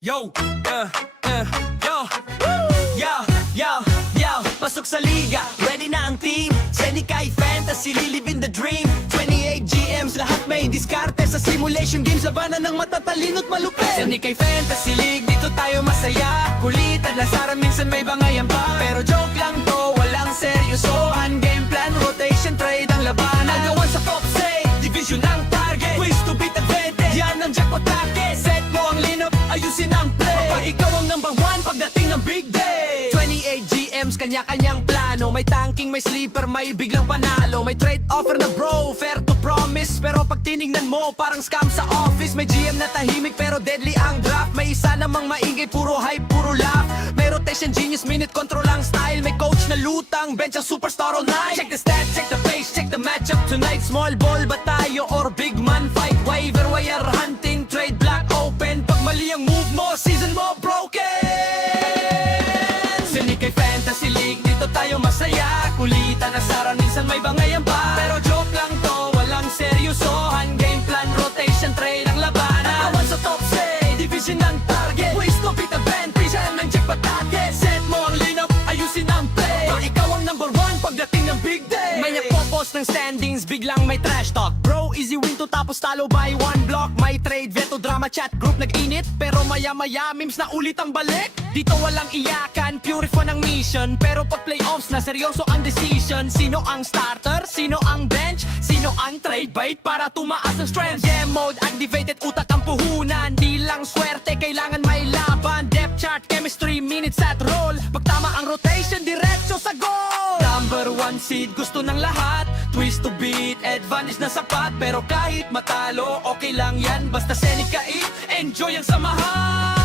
Yo, yo, yo, pasok sa liga, ready na ang team. Senikay Fantasy, lilibin the dream. 28 GMs, lahat may diskarte sa simulation games. Labanan ng matatalino't malupit. Senikay Fantasy League, dito tayo masaya. Kulitan, lasaran, minsan may bangayan pa. Pero joke lang to, walang seryosohan. Game plan, rotation, trade ang labanan. Nagawan sa top say, division ang target. Ways to beat advantage, yan ang jackpot target. Set mo ang lineup, ayusin ang play. Kapag ikaw ang number one pagdating ng big day. 28 GMs, kanya-kanyang plano. May tanking, may sleeper, may biglang panalo. May trade offer na bro, fair to promise. Pero pag tinignan mo, parang scam sa office. May GM na tahimik pero deadly ang draft. May isa namang maingay, puro hype, puro laugh. May rotation genius, minute control ang style. May coach na lutang, bench ang superstar all night. Check the stats, check the pace, check the matchup tonight. Small ball ba tayo or big man fight? Waiver wire hunting, trade block open. Pag mali ang move mo, season mo broken. Senikay Fantasy League, dito tayo masaya. Kulitan, asaran, minsan may bangayan pa. Pero joke lang to, walang seryosohan. Game plan, rotation, trade ang labanan. Nakawan sa top say, division ang target. Ways to beat advantage, yan ang jackpot target. Set mo ang lineup, ayusin ang play. Pero ikaw ang number one pagdating ng big day. May nagpo-post ng standings, biglang may trash talk. Bro, easy win to tapos talo by one block. May trade, veto, drama, chat, group nag-init. Pero maya-maya, memes na ulit ang balik. Dito walang iyakan, pure fun ang mission. Pero pag playoffs na, seryoso ang decision. Sino ang starter? Sino ang bench? Sino ang trade bait para tumaas ang strength? Game mode, activated, utak ang puhunan. Di lang swerte, kailangan may laban. Depth chart, chemistry, minutes at roll. Pag tama ang rotation, diretso sa goal. Number one seed, gusto ng lahat. Twist to beat, advantage na sapat. Pero kahit matalo, okay lang yan. Basta Senikay, enjoy ang samahan.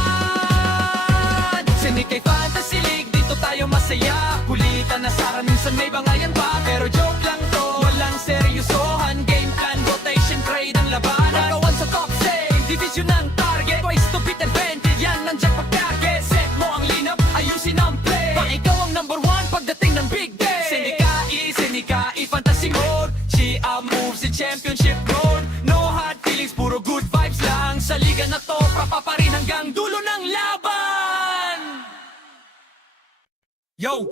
Senikay Fantasy League, dito tayo masaya. Kulitan, asaran, minsan may bangayan pa. Pero joke lang to, walang seryosohan. Game plan, rotation, trade ang labanan. Nagawan sa top say, division ang target. Twice to beat advantage, yan ang jackpot target. Set mo ang lineup, ayusin ang play. Pag ikaw ang number one pagdating ng big day. Senikay Fantasy Mode. She moves in championship mode. No hard feelings, puro good vibes lang. Sa liga na to, pa rin hanggang dulo ng laban. Yo,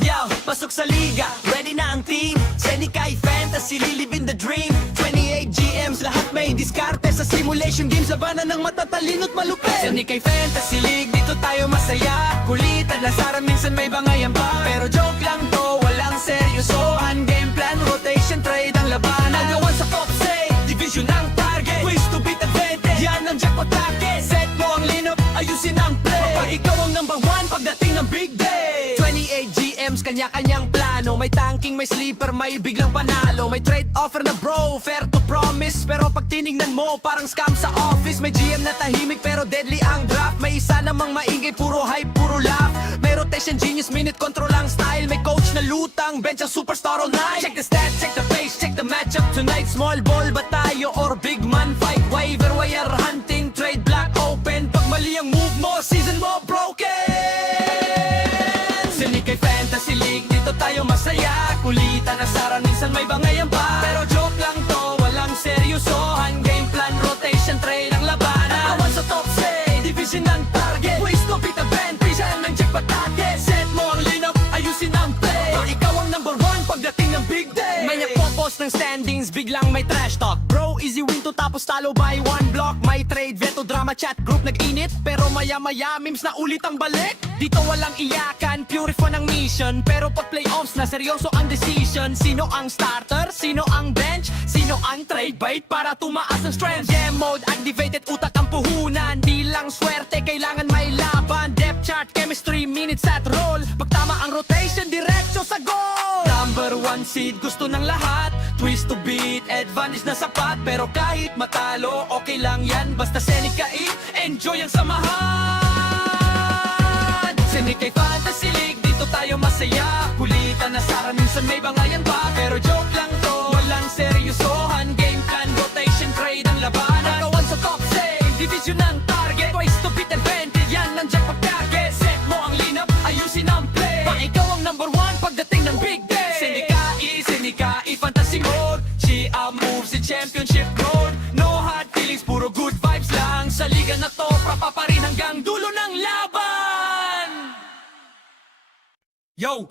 yo, pasok sa liga, ready na ang team. Senikay Fantasy, lilibin the dream. 28 GMs, lahat may diskarte sa simulation games. Labanan ng matatalino't malupit. Senikay Fantasy League, dito tayo masaya. Kulitan, lasaran, minsan may bangayan pa. Pero joke lang to, walang seryosohan. Game plan, rotation, trade ang labanan. Nagawan sa top say, division ang target. Ways to beat advantage, yan ang jackpot target. Set mo ang lineup, ayusin ang play. Kapag ikaw ang number one pagdating ng big day. 28 GMs, kanya-kanyang plano. May tanking, may sleeper, may biglang panalo. May trade offer na bro, fair to promise. Pero pag tinignan mo, parang scam sa office. May GM na tahimik pero deadly ang draft. May isa namang maingay, puro hype, puro laugh. May rotation genius, minute control ang style. May coach na lutang, bench ang superstar all night. Check the stats, check the pace, check the matchup tonight. Small ball ba tayo or big man fight? Waiver wire hunting, trade block open. Pag mali ang move mo, season mo broken. Senikay Fantasy League, dito tayo masaya. Kulitan, asaran, minsan may bangayan pa. Pero joke lang to, walang seryosohan. Game plan, rotation, trade ang labanan. Nakawan sa top say, division ang target. Ways to beat advantage, yan ang jackpot target. Set mo ang lineup, ayusin ang play. Pag ikaw ang number one pagdating ng big day. May nagpo-post ng standings, biglang may trash talk. Bro, easy win to tapos talo by one block. May trade, veto, drama, chat, group nag-init. Pero maya-maya, memes na ulit ang balik. Dito walang iyakan, pure fun ang mission. Pero pag playoffs na, seryoso ang decision. Sino ang starter? Sino ang bench? Sino ang trade bait para tumaas ang strength? Game mode, activated, utak ang puhunan. Di lang swerte, kailangan may laban. Depth chart, chemistry, minutes at roll. Pag tama ang rotation, diretso sa goal. Number one seed, gusto ng lahat. Twist to beat, advantage na sapat. Pero kahit matalo, okay lang yan. Basta Senikay, enjoy ang samahan. Senikay Fantasy League, dito tayo masaya. Kulitan, asaran, minsan may bangayan pa. Pero joke lang to, walang seryosohan. Game plan, rotation, trade ang labanan. Nagawan sa top say, division ang target. Twice to beat advantage, yan ang jackpot target. Set mo ang lineup, ayusin ang play. Pag ikaw ang number one pagdating ng big day. Senikay Fantasy Mode. She moves in championship mode. No hard feelings, pa rin hanggang dulo ng laban. Yo,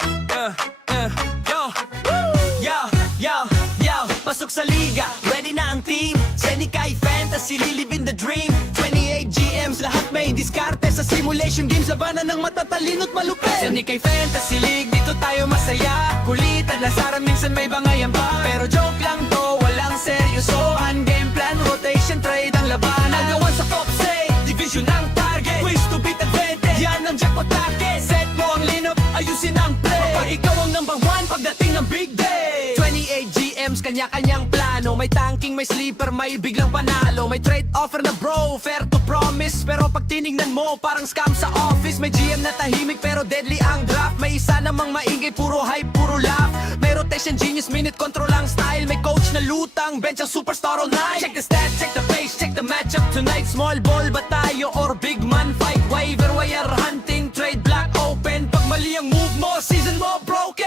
yo, yo, pasok sa liga, ready na ang team. Senikay Fantasy, lilibin the dream. 28 GMs, lahat may diskarte sa simulation games. Labanan ng matatalino't malupit. Senikay Fantasy League, dito tayo masaya. Kulitan, lasaran, minsan may bangayan pa. Pero joke lang to, walang seryosohan. Game plan, rotation, trade ang labanan. Nagawan sa top say, division ang target. Twist to beat advantage, yan ang jackpot target. Set mo ang lineup, ayusin ang play. Kapag ikaw ang number one, pagdating ng big day. 28 GMs, kanya-kanyang plano. May tanking, may sleeper, may biglang panalo. May trade offer na bro, fair to promise. Pero pag tinignan mo, parang scam sa office. May GM na tahimik, pero deadly ang draft. May isa namang maingay, puro hype, puro laugh. May rotation, genius, minute control ang style. May coach na lutang, bench ang superstar all night. Check the stats, check the pace, check the matchup tonight. Small ball ba tayo or big man fight? Waiver wire hunting, trade block open. Pag mali ang move mo, season mo broken.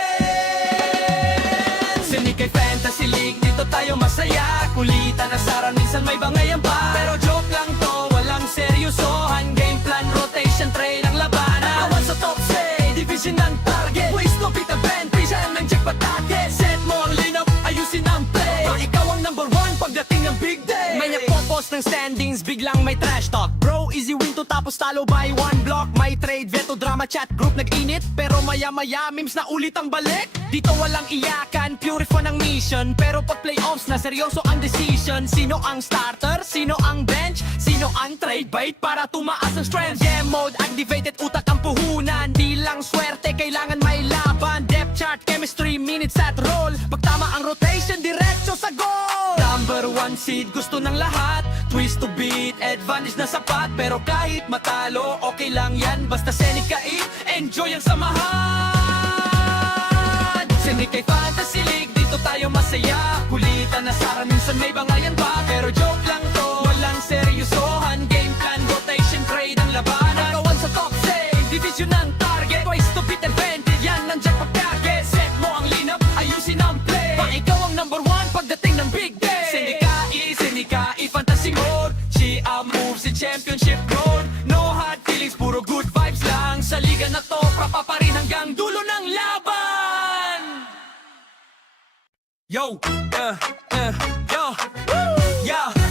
Senikay Fantasy League, dito tayo masaya. Kulitan, nasaran, minsan may bangayan pa. Pero joke lang to, walang seryosohan. Game plan, rotation, trade ang labanan. Nakawan sa top say, division ang target. Waste to beat the band, pisa ng jackpot target. Set mo ang lineup, ayusin ang play. Pag ikaw ang number one, pagdating ng big day. May nagpo-post ng standings, biglang may trash talk. Bro, easy win to tapos talo by one block. May trade, veto, drama, chat, group nag-init. Pero maya-maya, memes na ulit ang balik. Dito walang iyakan, pure fun ang mission. Pero pag playoffs na, seryoso ang decision. Sino ang starter? Sino ang bench? Sino ang trade bait para tumaas ang strength? Game mode, activated, utak ang puhunan. Di lang swerte, kailangan may laban. Depth chart, chemistry, minutes at roll. Pag tama ang rotation, diretso sa goal. Number one seed, gusto ng lahat. Twist to beat, advantage na sapat. Pero kahit matalo, okay lang yan. Basta Senikay, enjoy ang samahan. Senikay Fantasy League, dito tayo masaya. Kulitan, nasaran, minsan may bangayan pa. Pero joke lang to, walang seryosohan. Game plan, rotation, trade ang labanan. Nagawan sa top say, division ang target. Twice to beat advantage, yan ang jackpot target. Set mo ang lineup, ayusin ang play. Pag ikaw ang number one, pagdating ng big day. Senikay Fantasy Mode. She moves in championship mode. No hard feelings, puro good vibes lang. Sa liga na to, prapa pa rin hanggang dulo ng laban. Yo,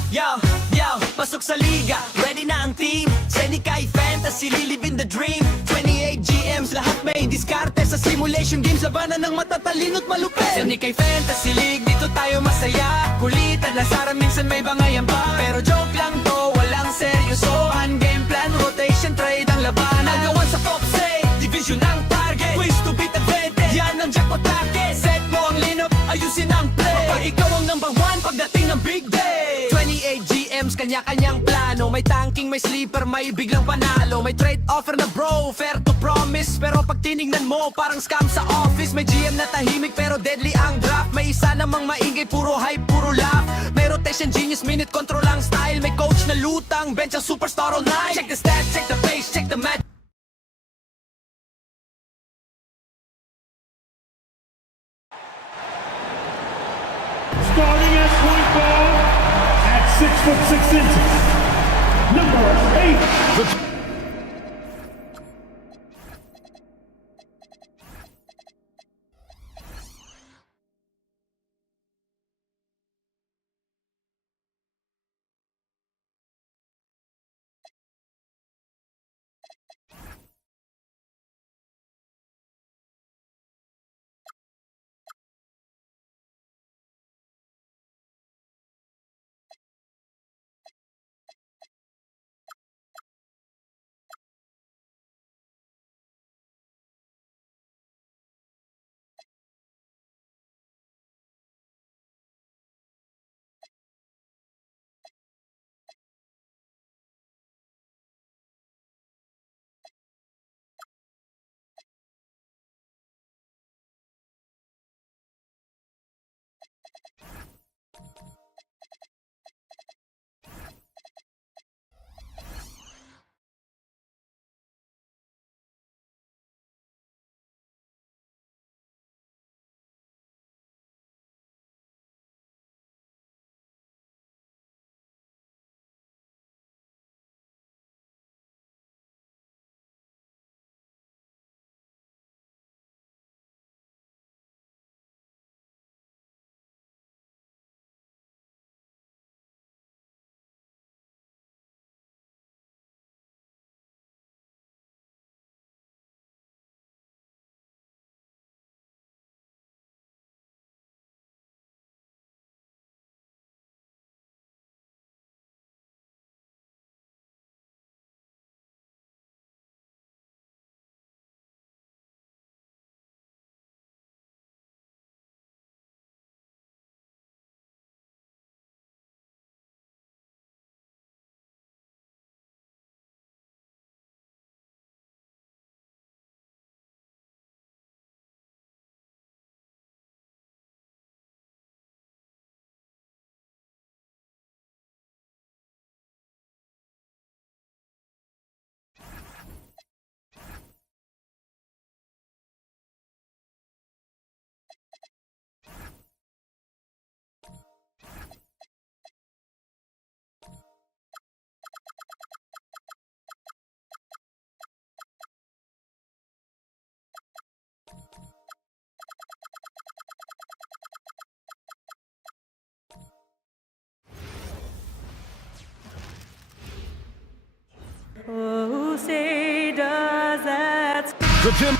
yo, pasok sa liga, ready na ang team. Senikay Fantasy, lilibin the dream. 28 GMs, lahat may diskarte sa simulation games. Labanan ng matatalino't malupit. Senikay Fantasy League, dito tayo masaya. Kulitan, lasaran, minsan may bangayan pa. Pero joke lang to, walang seryosohan. Game plan, rotation, trade ang labanan. Nagawan sa top say, division ang target. Twist to beat advantage, yan ang jackpot target. Set mo ang lineup, ayusin ang play. Kapag ikaw ang number one, pagdating ng big day. 28 GMs, kanya-kanyang plano. May tanking, may sleeper, may biglang panalo. May trade offer na bro, fair to promise. Pero pag tinignan mo, parang scam sa office. May GM na tahimik, pero deadly ang draft. May isa namang maingay, puro hype, puro laugh. May rotation, genius, minute control ang style. May coach na lutang, bench ang superstar all night. Check the stats, check the pace, check the match. Starting at point guard at 6'6" number 8. The Tim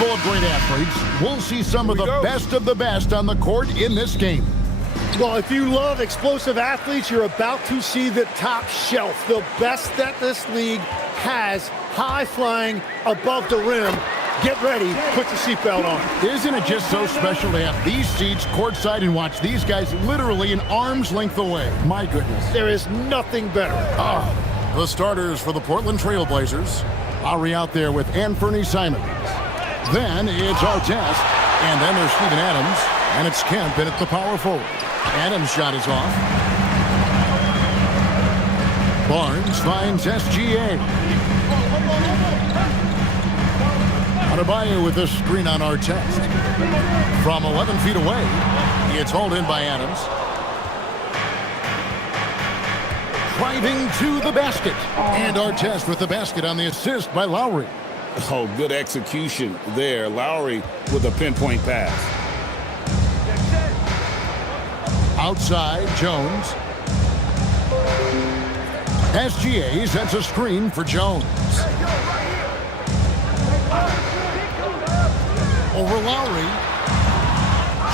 full of great athletes. We'll see some of the best on the court in this game. Well, if you love explosive athletes, you're about to see the top shelf. The best that this league has, high-flying, above the rim. Get ready, put your seatbelt on. Isn't it just so special to have these seats courtside and watch these guys literally an arm's length away? My goodness. There is nothing better. The starters for the Portland Trail Blazers. Lowry out there with Anthony Simons. Then it's Artest. And then there's Steven Adams. And it's Kemp in at the power forward. Adams' shot is off. Barnes finds SGA. Adebayo with this screen on Artest. From 11 feet away, it's hauled in by Adams. Driving to the basket. And Artest with the basket on the assist by Lowry. Oh, good execution there. Lowry with a pinpoint pass. Outside, Jones. SGA sets a screen for Jones. Over Lowry.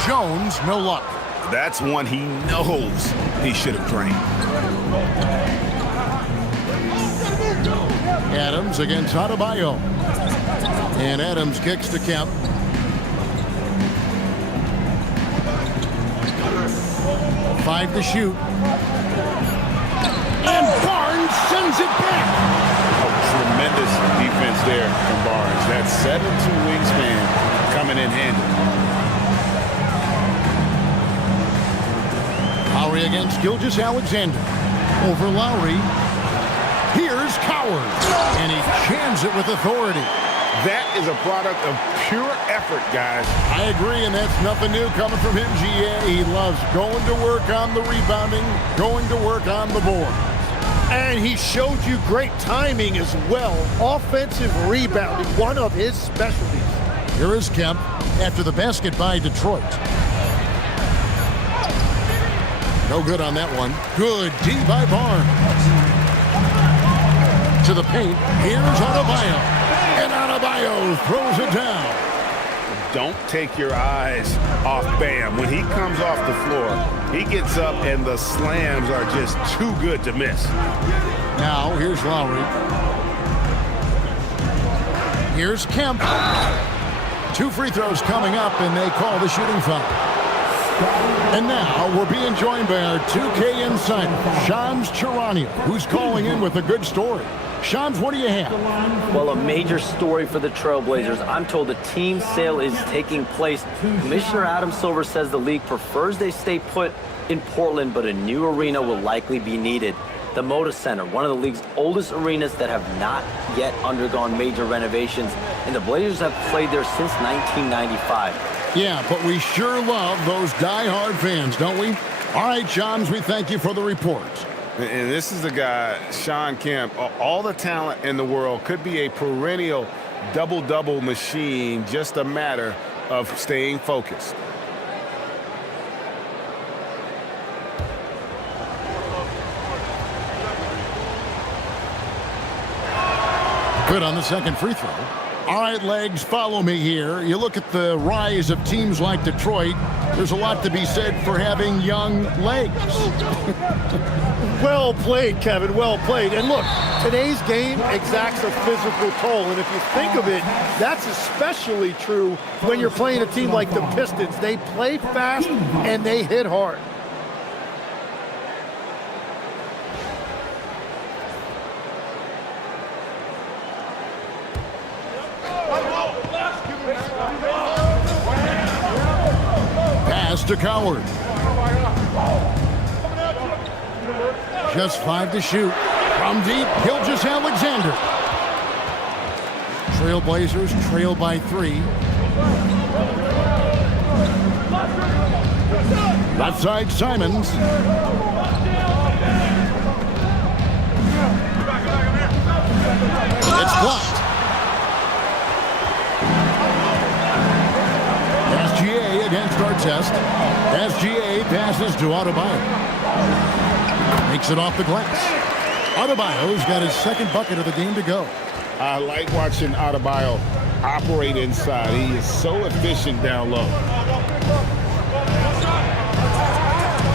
Jones, no luck. That's one he knows he should have drained. Adams against Adebayo. And Adams kicks to Kemp. Five to shoot. And Barnes sends it back. Oh, tremendous defense there from Barnes. That 7'2" wingspan coming in handy. Lowry against Gilgeous-Alexander. Over Lowry. Here's Coward. And he jams it with authority. That is a product of pure effort, guys. I agree, and that's nothing new coming from him, GA. He loves going to work on the rebounding, going to work on the board. And he showed you great timing as well. Offensive rebounding, one of his specialties. Here is Kemp after the basket by Detroit. No good on that one. Good D by Barnes. To the paint. Here's Adebayo. And Adebayo throws it down. Don't take your eyes off Bam. When he comes off the floor, he gets up and the slams are just too good to miss. Now, here's Lowry. Here's Kemp. 2 free throws coming up, and they call the shooting foul. And now we're being joined by our 2K insider, Shams Charania, who's calling in with a good story. Shams, what do you have? Well, a major story for the Trailblazers. I'm told the team sale is taking place. Commissioner Adam Silver says the league prefers they stay put in Portland, but a new arena will likely be needed. The Moda Center, one of the league's oldest arenas that have not yet undergone major renovations, and the Blazers have played there since 1995. Yeah, but we sure love those die-hard fans, don't we? All right, Shams, we thank you for the report. And this is the guy, Sean Kemp. All the talent in the world, could be a perennial double-double machine, just a matter of staying focused. Good on the second free throw. All right, Legs, follow me here. You look at the rise of teams like Detroit, there's a lot to be said for having young legs. Well played, Kevin, well played. And look, today's game exacts a physical toll. And if you think of it, that's especially true when you're playing a team like the Pistons. They play fast and they hit hard. Pass to Coward. Just 5 to shoot. From deep, Gilgeous-Alexander. Trailblazers trail by 3. Left side, Simons. It's blocked. SGA against Artest. SGA passes to Adebayo. Makes it off the glass. Adebayo's got his second bucket of the game to go. I like watching Adebayo operate inside. He is so efficient down low.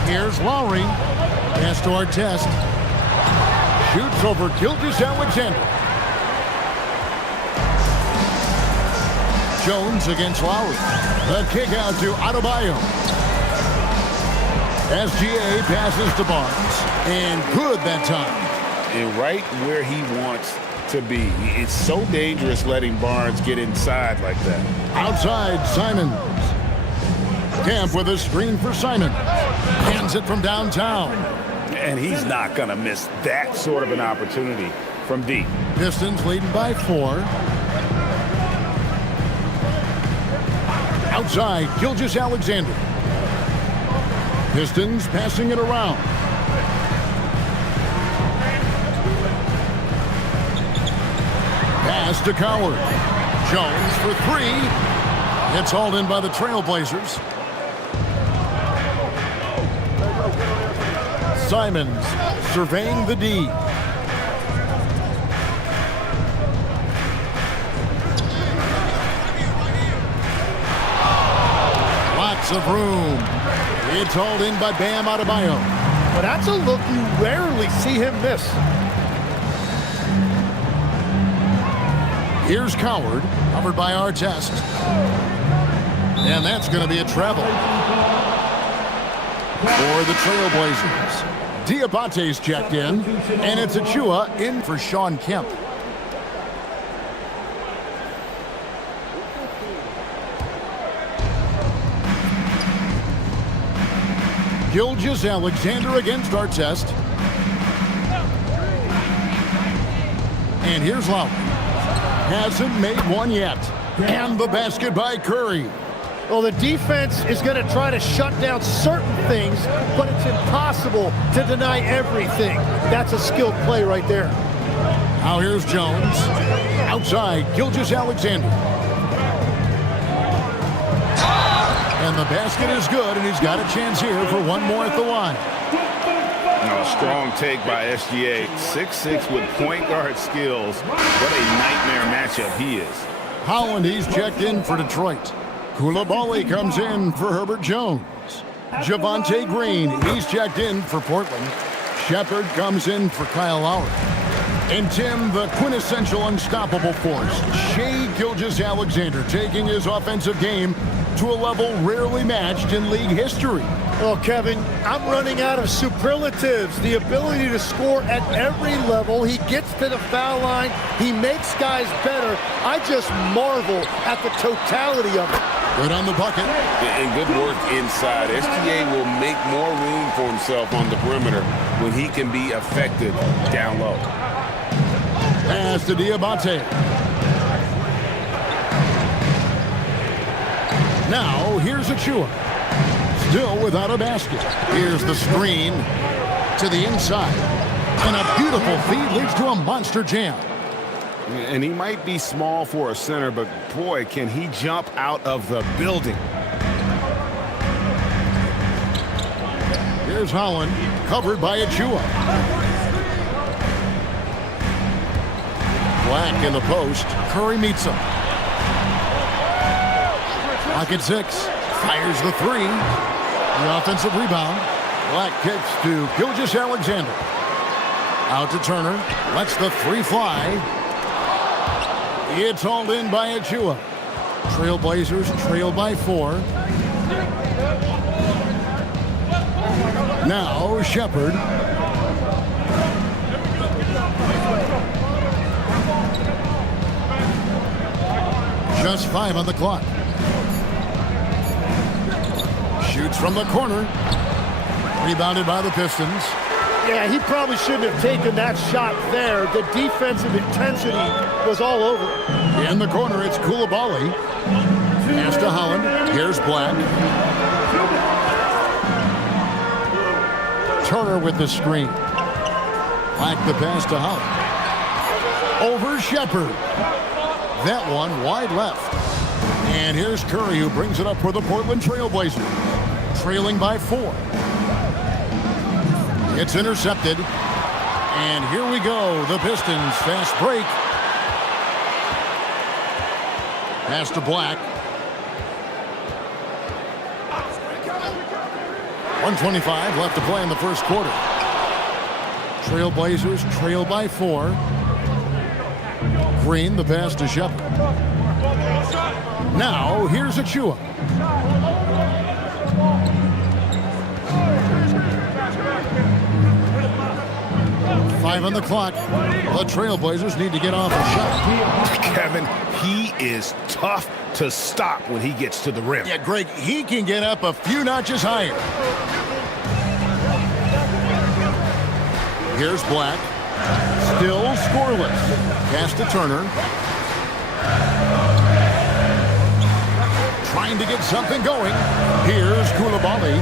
Here's Lowry. Pass to Artest. Shoots over Gilgeous-Alexander. Jones against Lowry. The kick out to Adebayo. SGA passes to Barnes. And good that time. And right where he wants to be. It's so dangerous letting Barnes get inside like that. Outside, Simons. Camp with a screen for Simons. Hands it from downtown. And he's not going to miss that sort of an opportunity from deep. Pistons leading by 4. Outside, Gilgeous-Alexander. Pistons passing it around. Pass to Coward. Jones for 3. It's hauled in by the Trailblazers. Simons surveying the D. Lots of room. It's hauled in by Bam Adebayo. But that's a look you rarely see him miss. Here's Coward, covered by Artest. And that's going to be a travel for the Trailblazers. Diabate's checked in, and it's Achua in for Sean Kemp. Gilgeous-Alexander against Artest. And here's Lowry. Hasn't made one yet. And the basket by Curry. Well, the defense is going to try to shut down certain things, but it's impossible to deny everything. That's a skilled play right there. Now here's Jones. Outside, Gilgeous-Alexander. And the basket is good, and he's got a chance here for one more at the line. Strong take by SGA. 6'6" with point guard skills. What a nightmare matchup he is. Holland, he's checked in for Detroit. Koulibaly comes in for Herbert Jones. Javonte Green, he's checked in for Portland. Shepard comes in for Kyle Lowry. And Tim, the quintessential unstoppable force, Shai Gilgeous-Alexander, taking his offensive game to a level rarely matched in league history. Well, Kevin, I'm running out of superlatives. The ability to score at every level. He gets to the foul line. He makes guys better. I just marvel at the totality of it. Good on the bucket. And good work inside. SGA will make more room for himself on the perimeter when he can be effective down low. Pass to Diabate. Now, here's Achua. Still without a basket. Here's the screen to the inside. And a beautiful feed leads to a monster jam. And he might be small for a center, but boy, can he jump out of the building. Here's Holland, covered by Achua. Black in the post. Curry meets him. Clock at 6. Fires the 3. The offensive rebound. Black kicks to Gilgeous-Alexander. Out to Turner. Lets the 3 fly. It's hauled in by Achua. Trailblazers trail by 4. Now Shepard. Just 5 on the clock. Shoots from the corner. Rebounded by the Pistons. Yeah, he probably shouldn't have taken that shot there. The defensive intensity was all over it. In the corner, it's Koulibaly. Pass to Holland. Here's Black. Turner with the screen. Black the pass to Holland. Over Shepard. That one wide left. And here's Curry, who brings it up for the Portland Trailblazers. Trailing by 4. It's intercepted. And here we go. The Pistons fast break. Pass to Black. 1:25 left to play in the first quarter. Trailblazers trail by 4. Green, the pass to Shepard. Now, here's Achua. Five on the clock. The Trailblazers need to get off a shot. Kevin, he is tough to stop when he gets to the rim. Yeah, Greg, he can get up a few notches higher. Here's Black. Still scoreless. Pass to Turner. Trying to get something going. Here's Koulibaly.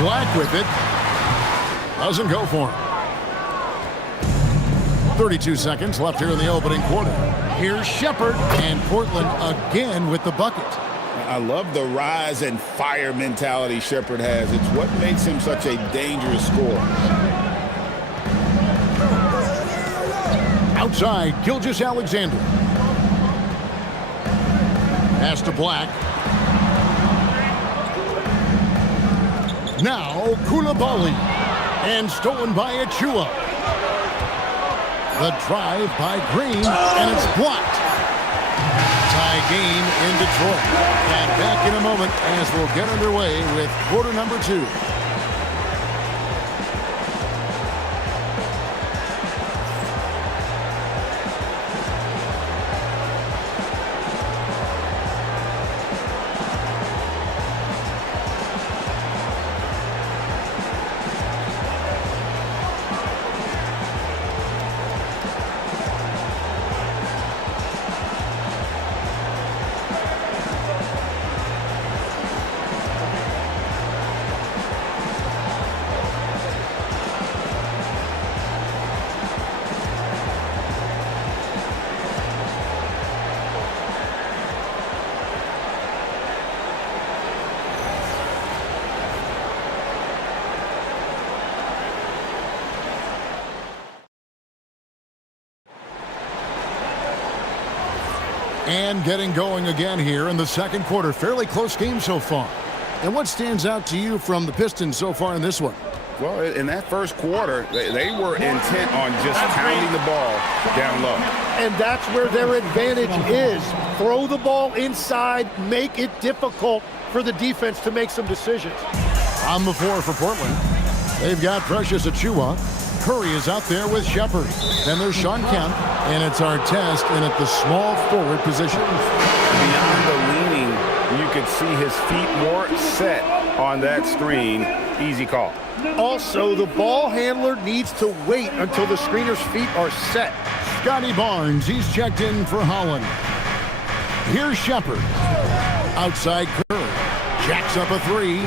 Black with it. Doesn't go for him. 32 seconds left here in the opening quarter. Here's Shepard, and Portland again with the bucket. I love the rise and fire mentality Shepard has. It's what makes him such a dangerous scorer. Outside, Gilgeous-Alexander. Pass to Black. Now, Koulibaly. And stolen by Achua. The drive by Green, and it's blocked. Tie game in Detroit. And back in a moment as we'll get underway with quarter number 2. And getting going again here in the second quarter. Fairly close game so far. And what stands out to you from the Pistons so far in this one? Well, in that first quarter, they were intent on just pounding the ball down low. And that's where their advantage is. Throw the ball inside, make it difficult for the defense to make some decisions. On the floor for Portland, they've got Precious Achua. Curry is out there with Shepard. Then there's Sean Kemp, and it's Artest in at the small forward position. Beyond the leaning, you could see his feet more set on that screen. Easy call. Also, the ball handler needs to wait until the screener's feet are set. Scotty Barnes, he's checked in for Holland. Here's Shepard. Outside Curry. Jacks up a 3.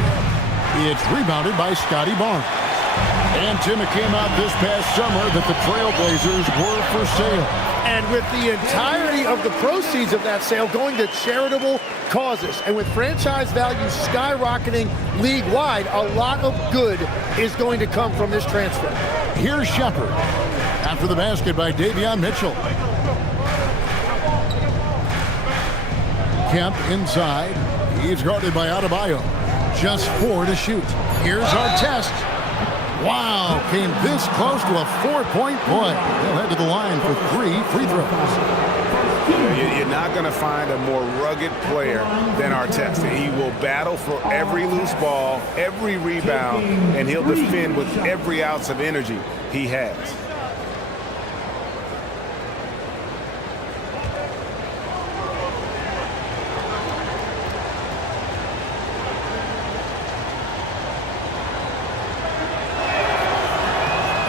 It's rebounded by Scotty Barnes. And Tim, it came out this past summer that the Trailblazers were for sale. And with the entirety of the proceeds of that sale going to charitable causes, and with franchise value skyrocketing league-wide, a lot of good is going to come from this transfer. Here's Shepard. After the basket by Davion Mitchell. Kemp inside. He's guarded by Adebayo. Just 4 to shoot. Here's Artest. Wow, came this close to a 4-point play. They'll head to the line for 3 free throws. You're not going to find a more rugged player than Artest. He will battle for every loose ball, every rebound, and he'll defend with every ounce of energy he has.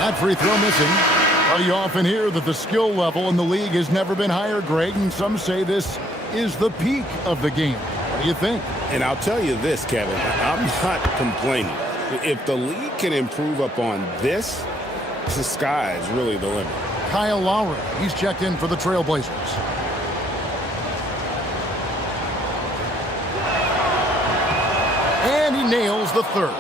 That free throw missing. You often hear that the skill level in the league has never been higher, Greg, and some say this is the peak of the game. What do you think? And I'll tell you this, Kevin, I'm not complaining. If the league can improve upon this, the sky is really the limit. Kyle Lowry, he's checked in for the Trailblazers. And he nails the third.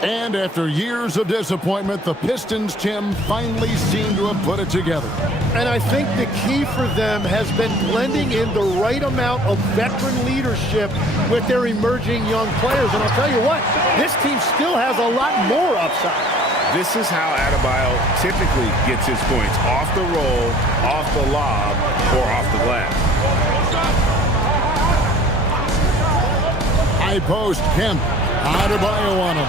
And after years of disappointment, the Pistons, Tim, finally seem to have put it together. And I think the key for them has been blending in the right amount of veteran leadership with their emerging young players. And I'll tell you what, this team still has a lot more upside. This is how Adebayo typically gets his points: off the roll, off the lob, or off the glass. High post, Kemp. Adebayo on him.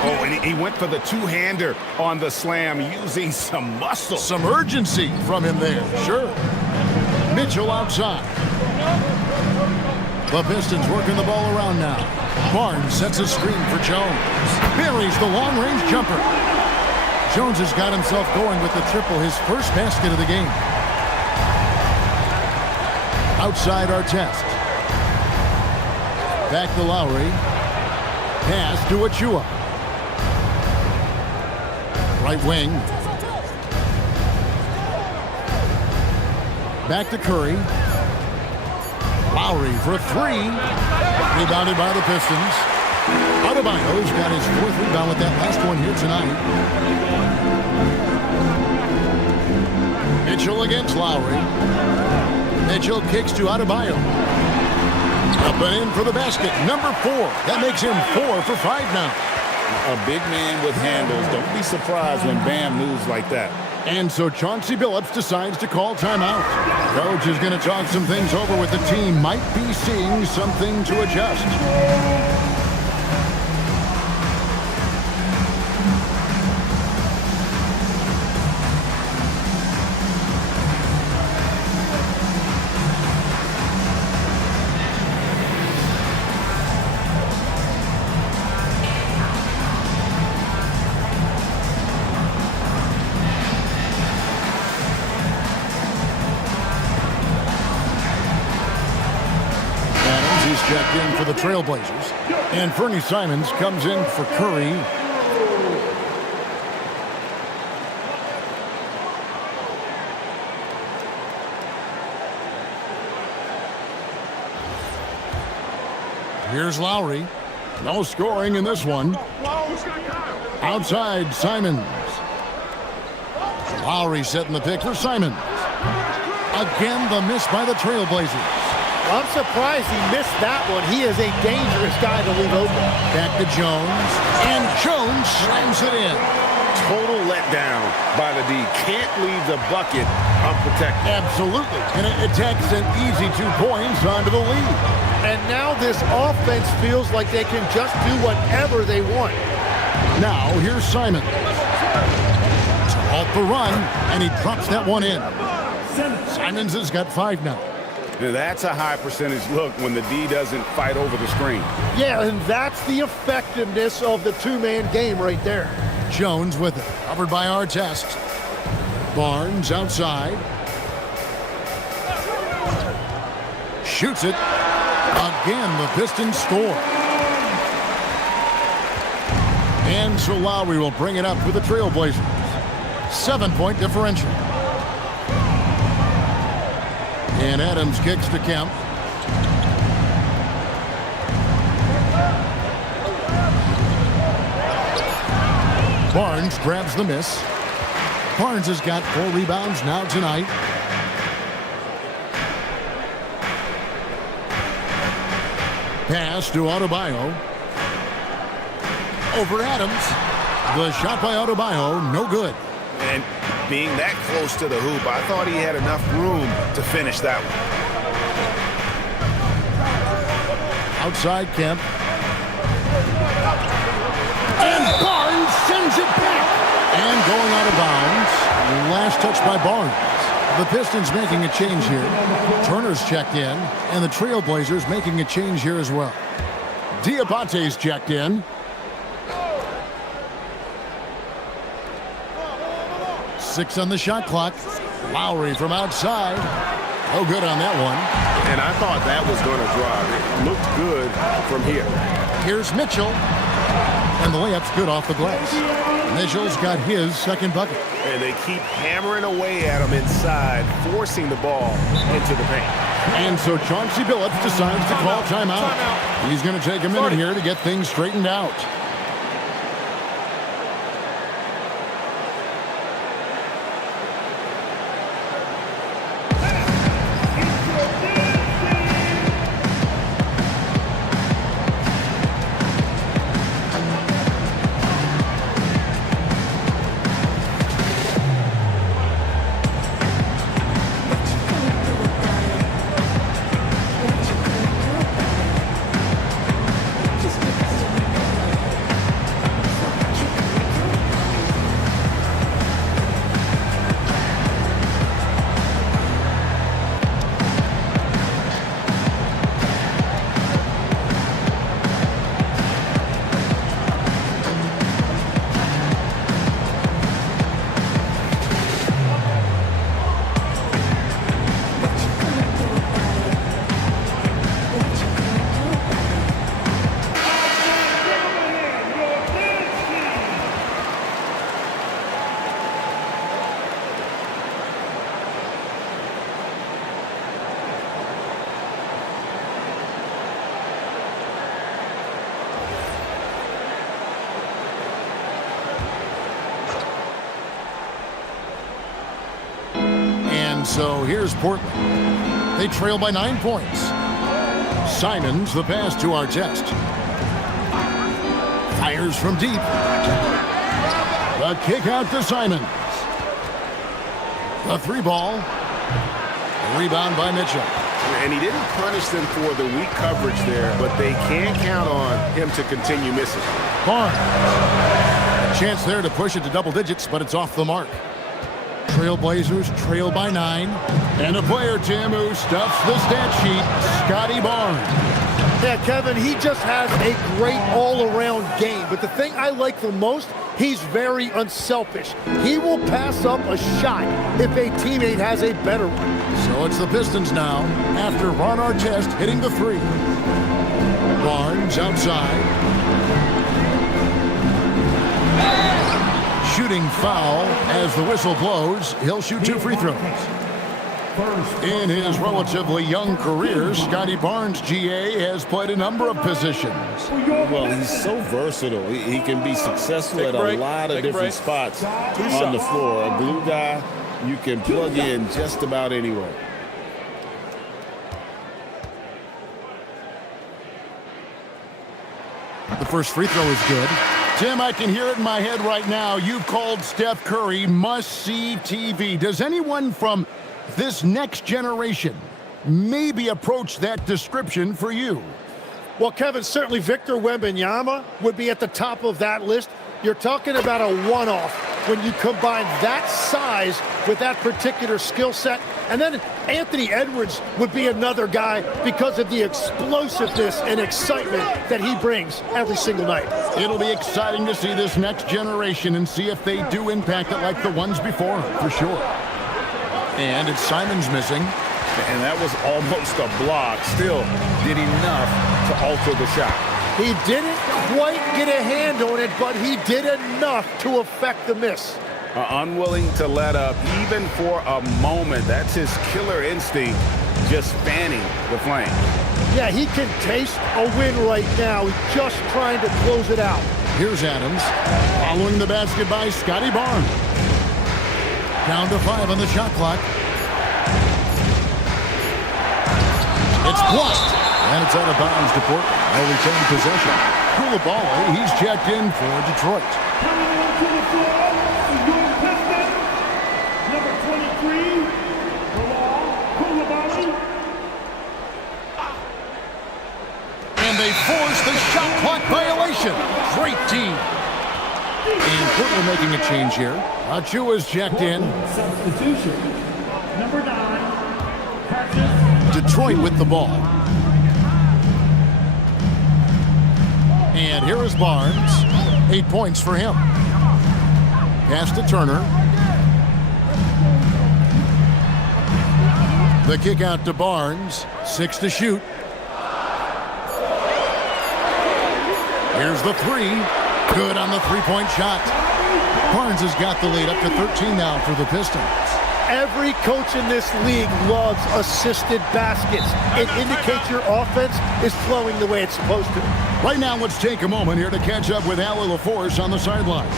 Oh, and he went for the two-hander on the slam, using some muscle. Some urgency from him there, sure. Mitchell outside. The Pistons working the ball around now. Barnes sets a screen for Jones. Buries the long-range jumper. Jones has got himself going with the triple, his first basket of the game. Outside Artest. Back to Lowry. Pass to Achua. Right wing. Back to Curry. Lowry for three. Rebounded by the Pistons. Adebayo's got his fourth rebound with that last one here tonight. Mitchell against Lowry. Mitchell kicks to Adebayo. Up and in for the basket. Number 4. That makes him 4 for 5 now. A big man with handles. Don't be surprised when Bam moves like that. And so Chauncey Billups decides to call timeout. Coach is going to talk some things over with the team. Might be seeing something to adjust. Checked in for the Trailblazers. And Fernie Simons comes in for Curry. Here's Lowry. No scoring in this one. Outside, Simons. Lowry setting the pick for Simons. Again, the miss by the Trailblazers. I'm surprised he missed that one. He is a dangerous guy to leave open. Back to Jones. And Jones slams it in. Total letdown by the D. Can't leave the bucket unprotected. Absolutely. And it takes an easy 2 points onto the lead. And now this offense feels like they can just do whatever they want. Now, here's Simon. To halt the run, and he drops that one in. Simons has got 5 now. Now that's a high percentage look when the D doesn't fight over the screen. Yeah, and that's the effectiveness of the two-man game right there. Jones with it. Covered by Artest. Barnes outside. Shoots it. Again, the Pistons score. And so Lowry will bring it up for the Trailblazers. 7-point differential. And Adams kicks to Kemp. Barnes grabs the miss. Barnes has got 4 rebounds now tonight. Pass to Adebayo. Over Adams. The shot by Adebayo, no good. And being that close to the hoop, I thought he had enough room to finish that one. Outside Kemp. And Barnes sends it back. And going out of bounds. Last touch by Barnes. The Pistons making a change here. Turner's checked in. And the Trailblazers making a change here as well. Diabate's checked in. 6 on the shot clock. Lowry from outside. No good on that one. And I thought that was going to drive. It looked good from here. Here's Mitchell. And the layup's good off the glass. Mitchell's got his second bucket. And they keep hammering away at him inside, forcing the ball into the paint. And so Chauncey Billups decides to call timeout. He's going to take a minute here to get things straightened out. so here's Portland. They trail by 9 points. Simons the pass to Artest. Fires from deep. The kick out to Simons. The 3-ball. Rebound by Mitchell. And he didn't punish them for the weak coverage there, but they can't count on him to continue missing. Barnes. A chance there to push it to double digits, but it's off the mark. Trailblazers trail by 9. And a player, Tim, who stuffs the stat sheet, Scotty Barnes. Yeah, Kevin, he just has a great all-around game. But the thing I like the most, he's very unselfish. He will pass up a shot if a teammate has a better one. So it's the Pistons now, after Ron Artest hitting the 3. Barnes outside. Shooting foul as the whistle blows. He'll shoot 2 free throws. In his relatively young career, Scotty Barnes, GA, has played a number of positions. Well, he's so versatile. He can be successful at a lot of different spots on the floor. A glue guy, you can plug in just about anywhere. The first free throw is good. Tim, I can hear it in my head right now. You've called Steph Curry must-see TV. Does anyone from this next generation maybe approach that description for you? Well, Kevin, certainly Victor Wembanyama would be at the top of that list. You're talking about a one-off when you combine that size with that particular skill set. And then Anthony Edwards would be another guy because of the explosiveness and excitement that he brings every single night. It'll be exciting to see this next generation and see if they do impact it like the ones before, for sure. And it's Simons missing. And that was almost a block. Still did enough to alter the shot. He didn't quite get a hand on it, but he did enough to affect the miss. Unwilling to let up even for a moment. That's his killer instinct, just fanning the flame. Yeah, he can taste a win right now. He's just trying to close it out. Here's Adams following the basket by Scotty Barnes. Down to 5 on the shot clock. It's blocked, and it's out of bounds to Portland. They'll retain possession. Koulibaly, he's checked in for Detroit. Coming onto the floor, your Piston, number 23, Koulibaly. And they force the shot clock violation. Great team. And Portland making a change here. Achua's checked in. Substitution, number 9, Patches. Detroit with the ball. And here is Barnes. 8 points for him. Pass to Turner. The kick out to Barnes. 6 to shoot. Here's the 3. Good on the three-point shot. Barnes has got the lead up to 13 now for the Pistons. Every coach in this league loves assisted baskets. It indicates your offense is flowing the way it's supposed to. Right now, let's take a moment here to catch up with Allie LaForce on the sidelines.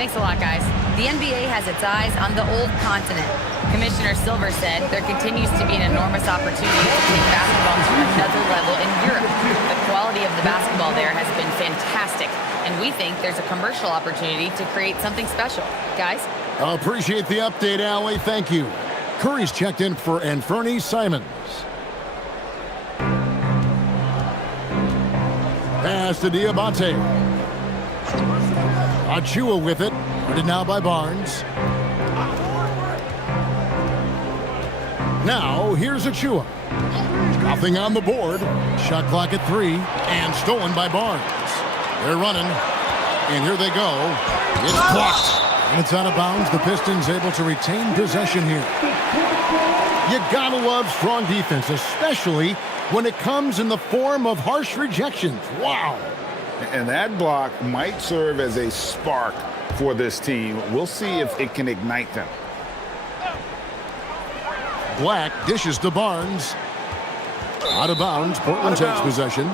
Thanks a lot, guys. The NBA has its eyes on the old continent. Commissioner Silver said there continues to be an enormous opportunity to take basketball to another level in Europe. The quality of the basketball there has been fantastic, and we think there's a commercial opportunity to create something special. Guys? Appreciate the update, Allie. Thank you. Curry's checked in for Anthony Simons. Pass to Diabate. Achua with it. Guarded now by Barnes. Now, here's Achua. Nothing on the board. Shot clock at 3. And stolen by Barnes. They're running. And here they go. It's blocked. And it's out of bounds. The Pistons able to retain possession here. You gotta love strong defense, especially when it comes in the form of harsh rejections. Wow. And that block might serve as a spark for this team. We'll see if it can ignite them. Black dishes to Barnes. Out of bounds. Portland takes possession.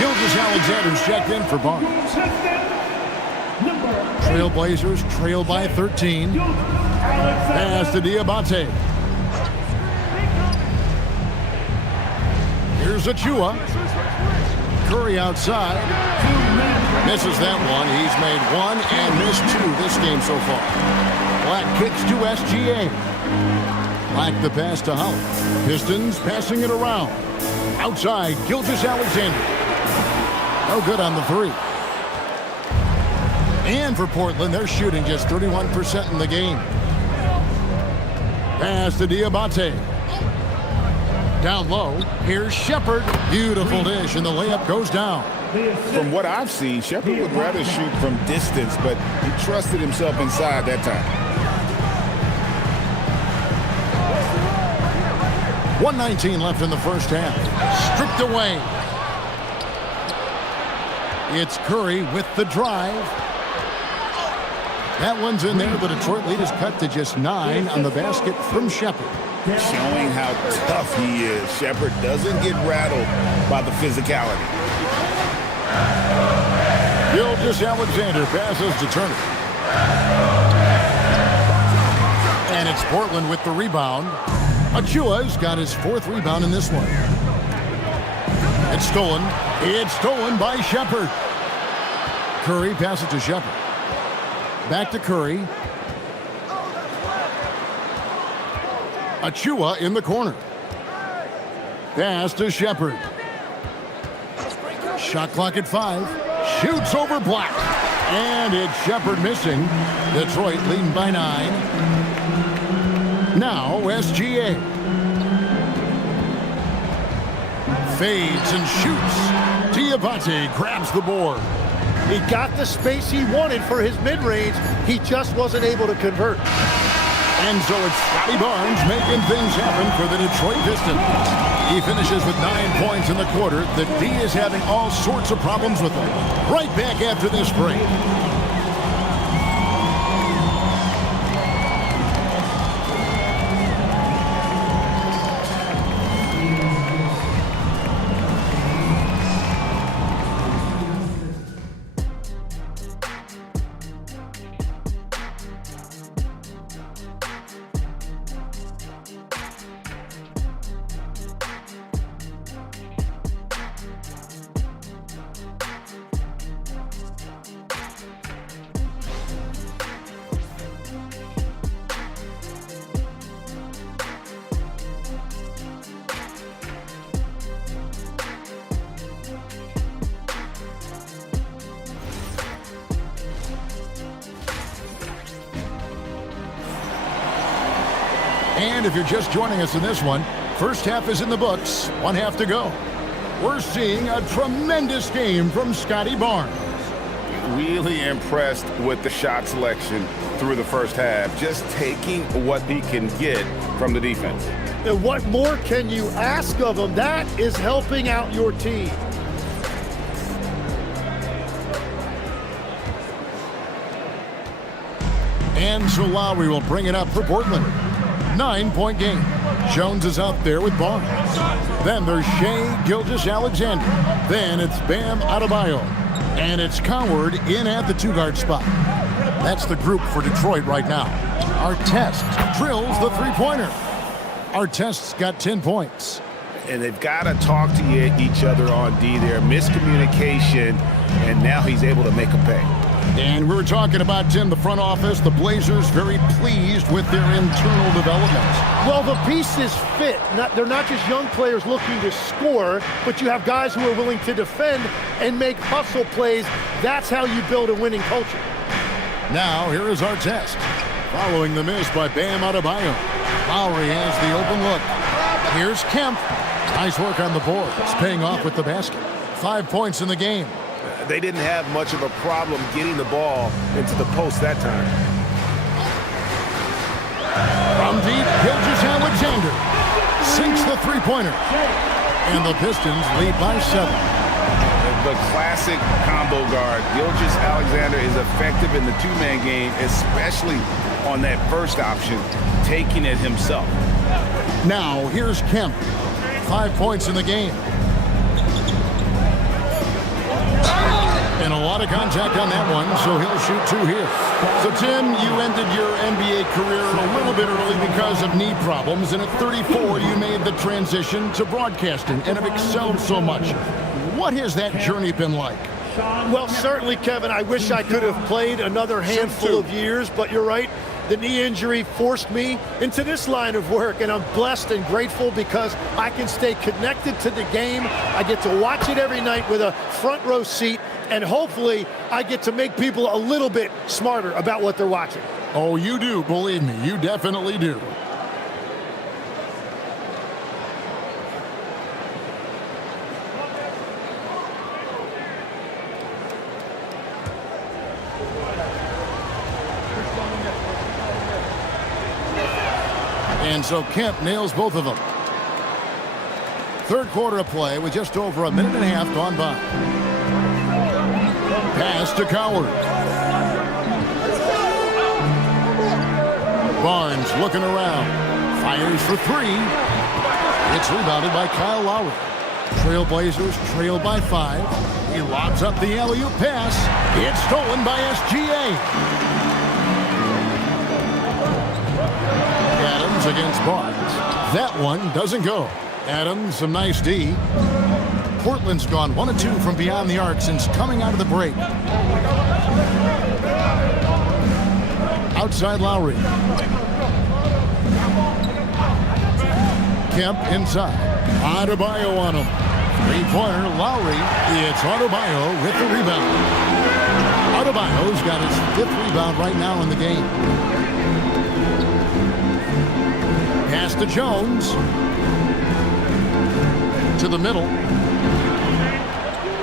Gilgeous Alexander's checked in for Barnes. Trailblazers trail by 13. Pass to Diabate. Here's Achua. Curry outside. Misses that one. He's made one and missed two this game so far. Black kicks to SGA. Black the pass to Howard. Pistons passing it around. Outside, Gilgeous-Alexander. No good on the three. And for Portland, they're shooting just 31% in the game. Pass to Diabate. Down low, here's Shepherd. Beautiful dish, and the layup goes down. From what I've seen, Shepherd would rather shoot from distance, but he trusted himself inside that time. 1:19 left in the first half. Stripped away. It's Curry with the drive. That one's in there. The Detroit lead is cut to just 9 on the basket from Shepherd. Showing how tough he is. Shepherd doesn't get rattled by the physicality. Gilgeous-Alexander passes to Turner. And it's Portland with the rebound. Achua's got his 4th rebound in this one. It's stolen. It's stolen by Shepherd. Curry passes to Shepherd. Back to Curry. Achua in the corner. Pass to Shepherd. Shot clock at 5. Shoots over Black. And it's Shepherd missing. Detroit leading by 9. Now SGA. Fades and shoots. Diabate grabs the board. He got the space he wanted for his mid-range. He just wasn't able to convert. And so it's Scotty Barnes making things happen for the Detroit Pistons. He finishes with 9 points in the quarter. The D is having all sorts of problems with him. Right back after this break. And if you're just joining us in this one, first half is in the books, 1 half to go. We're seeing a tremendous game from Scotty Barnes. Really impressed with the shot selection through the first half, just taking what he can get from the defense. And what more can you ask of him? That is helping out your team. And so Lowry will bring it up for Portland. 9-point game. Jones is out there with Barnes. Then there's Shea Gilgeous-Alexander. Then it's Bam Adebayo. And it's Coward in at the 2-guard spot. That's the group for Detroit right now. Artest drills the 3-pointer. Artest's got 10 points. And they've got to talk to each other on D there. Miscommunication, and now he's able to make a pay. And we were talking about, Tim, the front office, the Blazers very pleased with their internal development. Well, the pieces fit. They're not just young players looking to score, but you have guys who are willing to defend and make hustle plays. That's how you build a winning culture. Now, here is our test. Following the miss by Bam Adebayo. Lowry has the open look. Here's Kemp. Nice work on the board. It's paying off with the basket. 5 points in the game. They didn't have much of a problem getting the ball into the post that time. From deep, Gilgeous-Alexander sinks the 3-pointer. And the Pistons lead by 7. The classic combo guard. Gilgeous-Alexander is effective in the two-man game, especially on that first option, taking it himself. Now, here's Kemp. 5 points in the game. And a lot of contact on that one, so he'll shoot 2 here. So, Tim, you ended your NBA career a little bit early because of knee problems, and at 34, you made the transition to broadcasting and have excelled so much. What has that journey been like? Well, certainly, Kevin, I wish I could have played another handful of years, but you're right. The knee injury forced me into this line of work, and I'm blessed and grateful because I can stay connected to the game. I get to watch it every night with a front row seat, and hopefully I get to make people a little bit smarter about what they're watching. Oh, you do, believe me. You definitely do. And so Kemp nails both of them. Third quarter of play with just over a minute and a half gone by. Pass to Coward. Barnes looking around. Fires for 3. It's rebounded by Kyle Lowry. Trailblazers trail by 5. He lobs up the alley-oop pass. It's stolen by SGA. Adams against Barnes. That one doesn't go. Adams, some nice D. Portland's gone 1 of 2 from beyond the arc since coming out of the break. Outside Lowry. Kemp inside. Adebayo on him. Three-pointer, Lowry. It's Adebayo with the rebound. Adebayo's got his 5th rebound right now in the game. Pass to Jones. To the middle.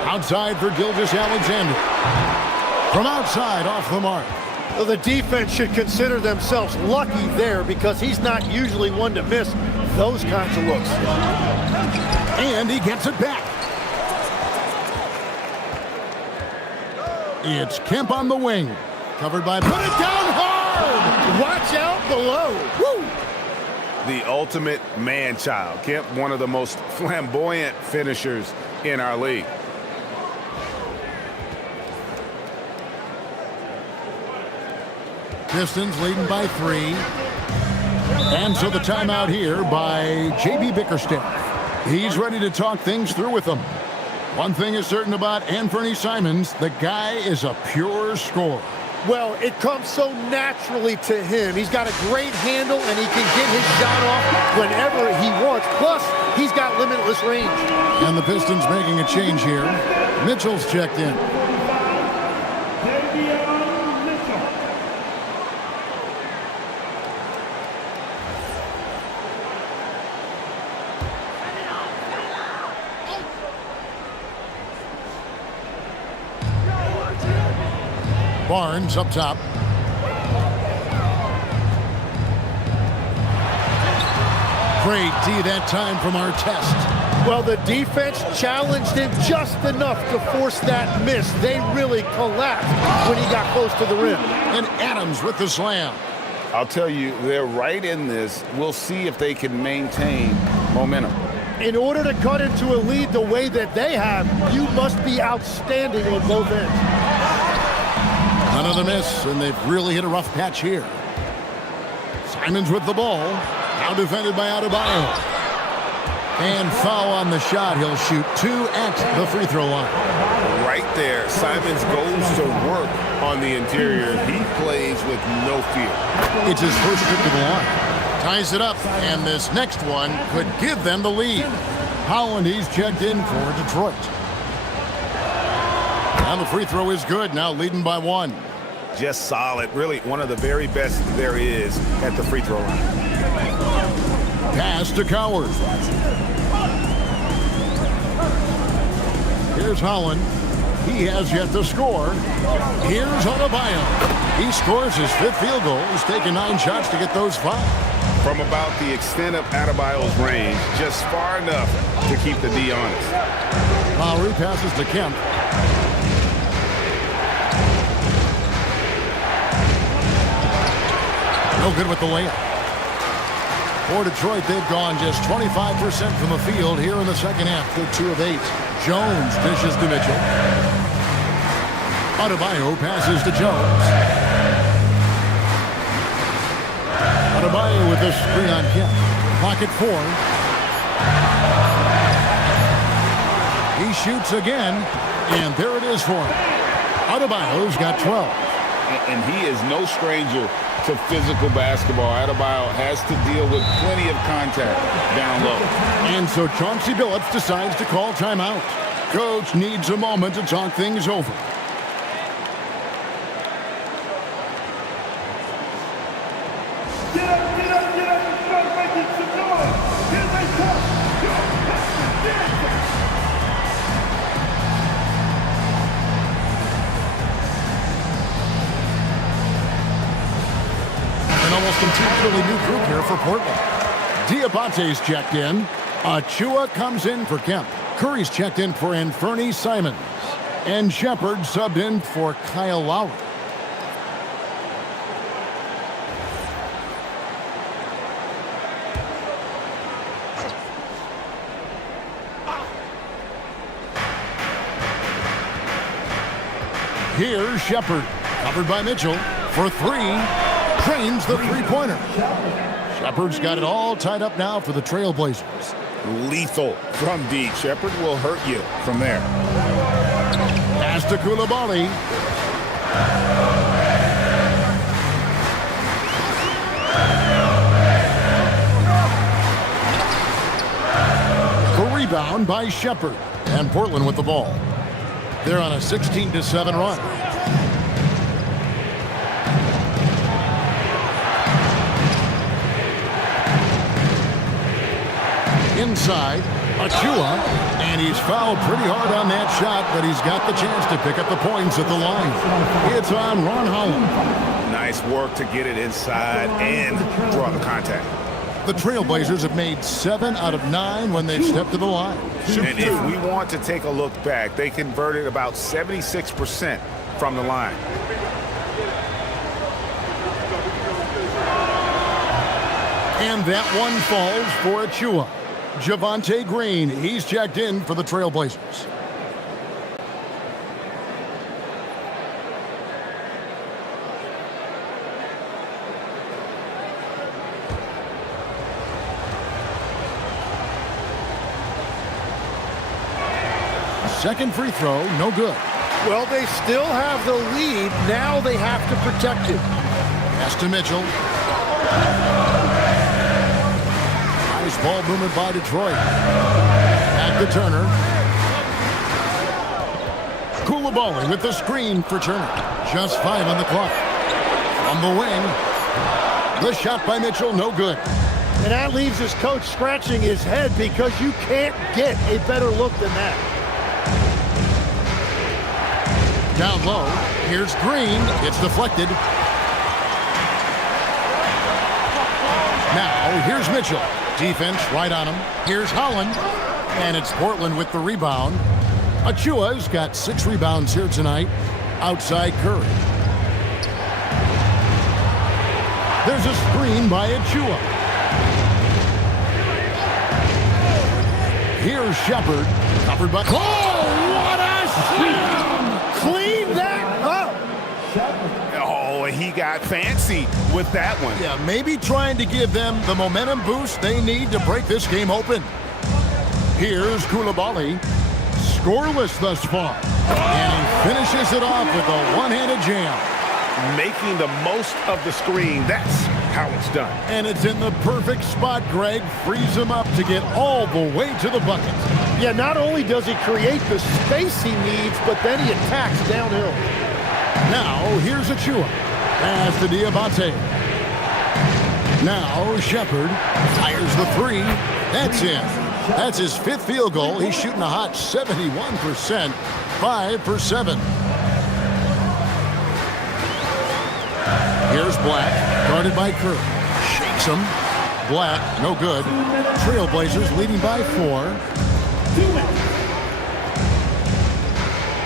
Outside for Gilgeous-Alexander. From outside, off the mark. Well, the defense should consider themselves lucky there because he's not usually one to miss those kinds of looks. And he gets it back. It's Kemp on the wing. Covered by... Put it down hard! Watch out below. Woo! The ultimate man-child. Kemp, one of the most flamboyant finishers in our league. Pistons leading by 3. And so the timeout here by J.B. Bickerstaff. He's ready to talk things through with them. One thing is certain about Anthony Simons, the guy is a pure scorer. Well, it comes so naturally to him. He's got a great handle, and he can get his shot off whenever he wants. Plus, he's got limitless range. And the Pistons making a change here. Mitchell's checked in. Barnes up top. Great D that time from Artest. Well, the defense challenged him just enough to force that miss. They really collapsed when he got close to the rim. And Adams with the slam. I'll tell you, they're right in this. We'll see if they can maintain momentum. In order to cut into a lead the way that they have, you must be outstanding on both ends. Another miss, and they've really hit a rough patch here. Simons with the ball. Now defended by Adebayo. And foul on the shot. He'll shoot 2 at the free throw line. Right there, Simons goes to work on the interior. He plays with no fear. It's his first trip to the line. Ties it up, and this next one could give them the lead. Holland, he's checked in for Detroit. And the free throw is good, now leading by 1. Just solid. Really one of the very best there is at the free throw line. Pass to Coward. Here's Holland. He has yet to score. Here's Adebayo. He scores his 5th field goal. He's taken 9 shots to get those 5. From about the extent of Adebayo's range, just far enough to keep the D honest. Lowry passes to Kemp. No good with the layup. For Detroit, they've gone just 25% from the field here in the second half. They're 2 of 8. Jones dishes to Mitchell. Adebayo passes to Jones. Adebayo with a screen on Kemp. Pocket 4. He shoots again, and there it is for him. Adebayo's got 12. And he is no stranger to physical basketball. Adebayo has to deal with plenty of contact down low. And so Chauncey Billups decides to call timeout. Coach needs a moment to talk things over. Get up, get up, get up, and start making some noise. Here they come. Your Pistons dancing. An almost entirely new group here for Portland. Diabate's checked in. Achua comes in for Kemp. Curry's checked in for Anthony Simons. And Shepard subbed in for Kyle Lowry. Here's Shepard, covered by Mitchell, for 3. Trains the three-pointer. Shepard's got it all tied up now for the Trailblazers. Lethal from deep. Shepard will hurt you from there. Pass to Coulibaly. The rebound by Shepard. And Portland with the ball. They're on a 16-7 run. Inside, Achua, and he's fouled pretty hard on that shot, but he's got the chance to pick up the points at the line. It's on Ron Holland. Nice work to get it inside and draw the contact. The Trailblazers have made 7 out of 9 when they've stepped to the line. And if we want to take a look back, they converted about 76% from the line. And that one falls for Achua. Javonte Green, he's checked in for the Trailblazers. Second free throw, no good. Well, they still have the lead. Now they have to protect it. Pass to Mitchell. Nice ball movement by Detroit. Back to Turner. Coulibaly with the screen for Turner. Just 5 on the clock. From the wing. The shot by Mitchell, no good. And that leaves his coach scratching his head because you can't get a better look than that. Down low, here's Green. It's deflected. Now, here's Mitchell. Defense right on him. Here's Holland. And it's Portland with the rebound. Achua's got 6 rebounds here tonight. Outside Curry. There's a screen by Achua. Here's Shepard. Covered by... Oh, what a slam! Clean that up. Oh, he got fancy with that one. Yeah, maybe trying to give them the momentum boost they need to break this game open. Here's Coulibaly. Scoreless thus far. And he finishes it off with a one-handed jam. Making the most of the screen. That's how it's done. And it's in the perfect spot, Greg. Frees him up to get all the way to the bucket. Yeah, not only does he create the space he needs, but then he attacks downhill. Now, here's Achua. Pass to Diabate. Now, Shepard fires the 3. That's in. That's his 5th field goal. He's shooting a hot 71%. 5 for 7. Here's Black, guarded by Curry. Shakes him. Black, no good. Trailblazers leading by 4.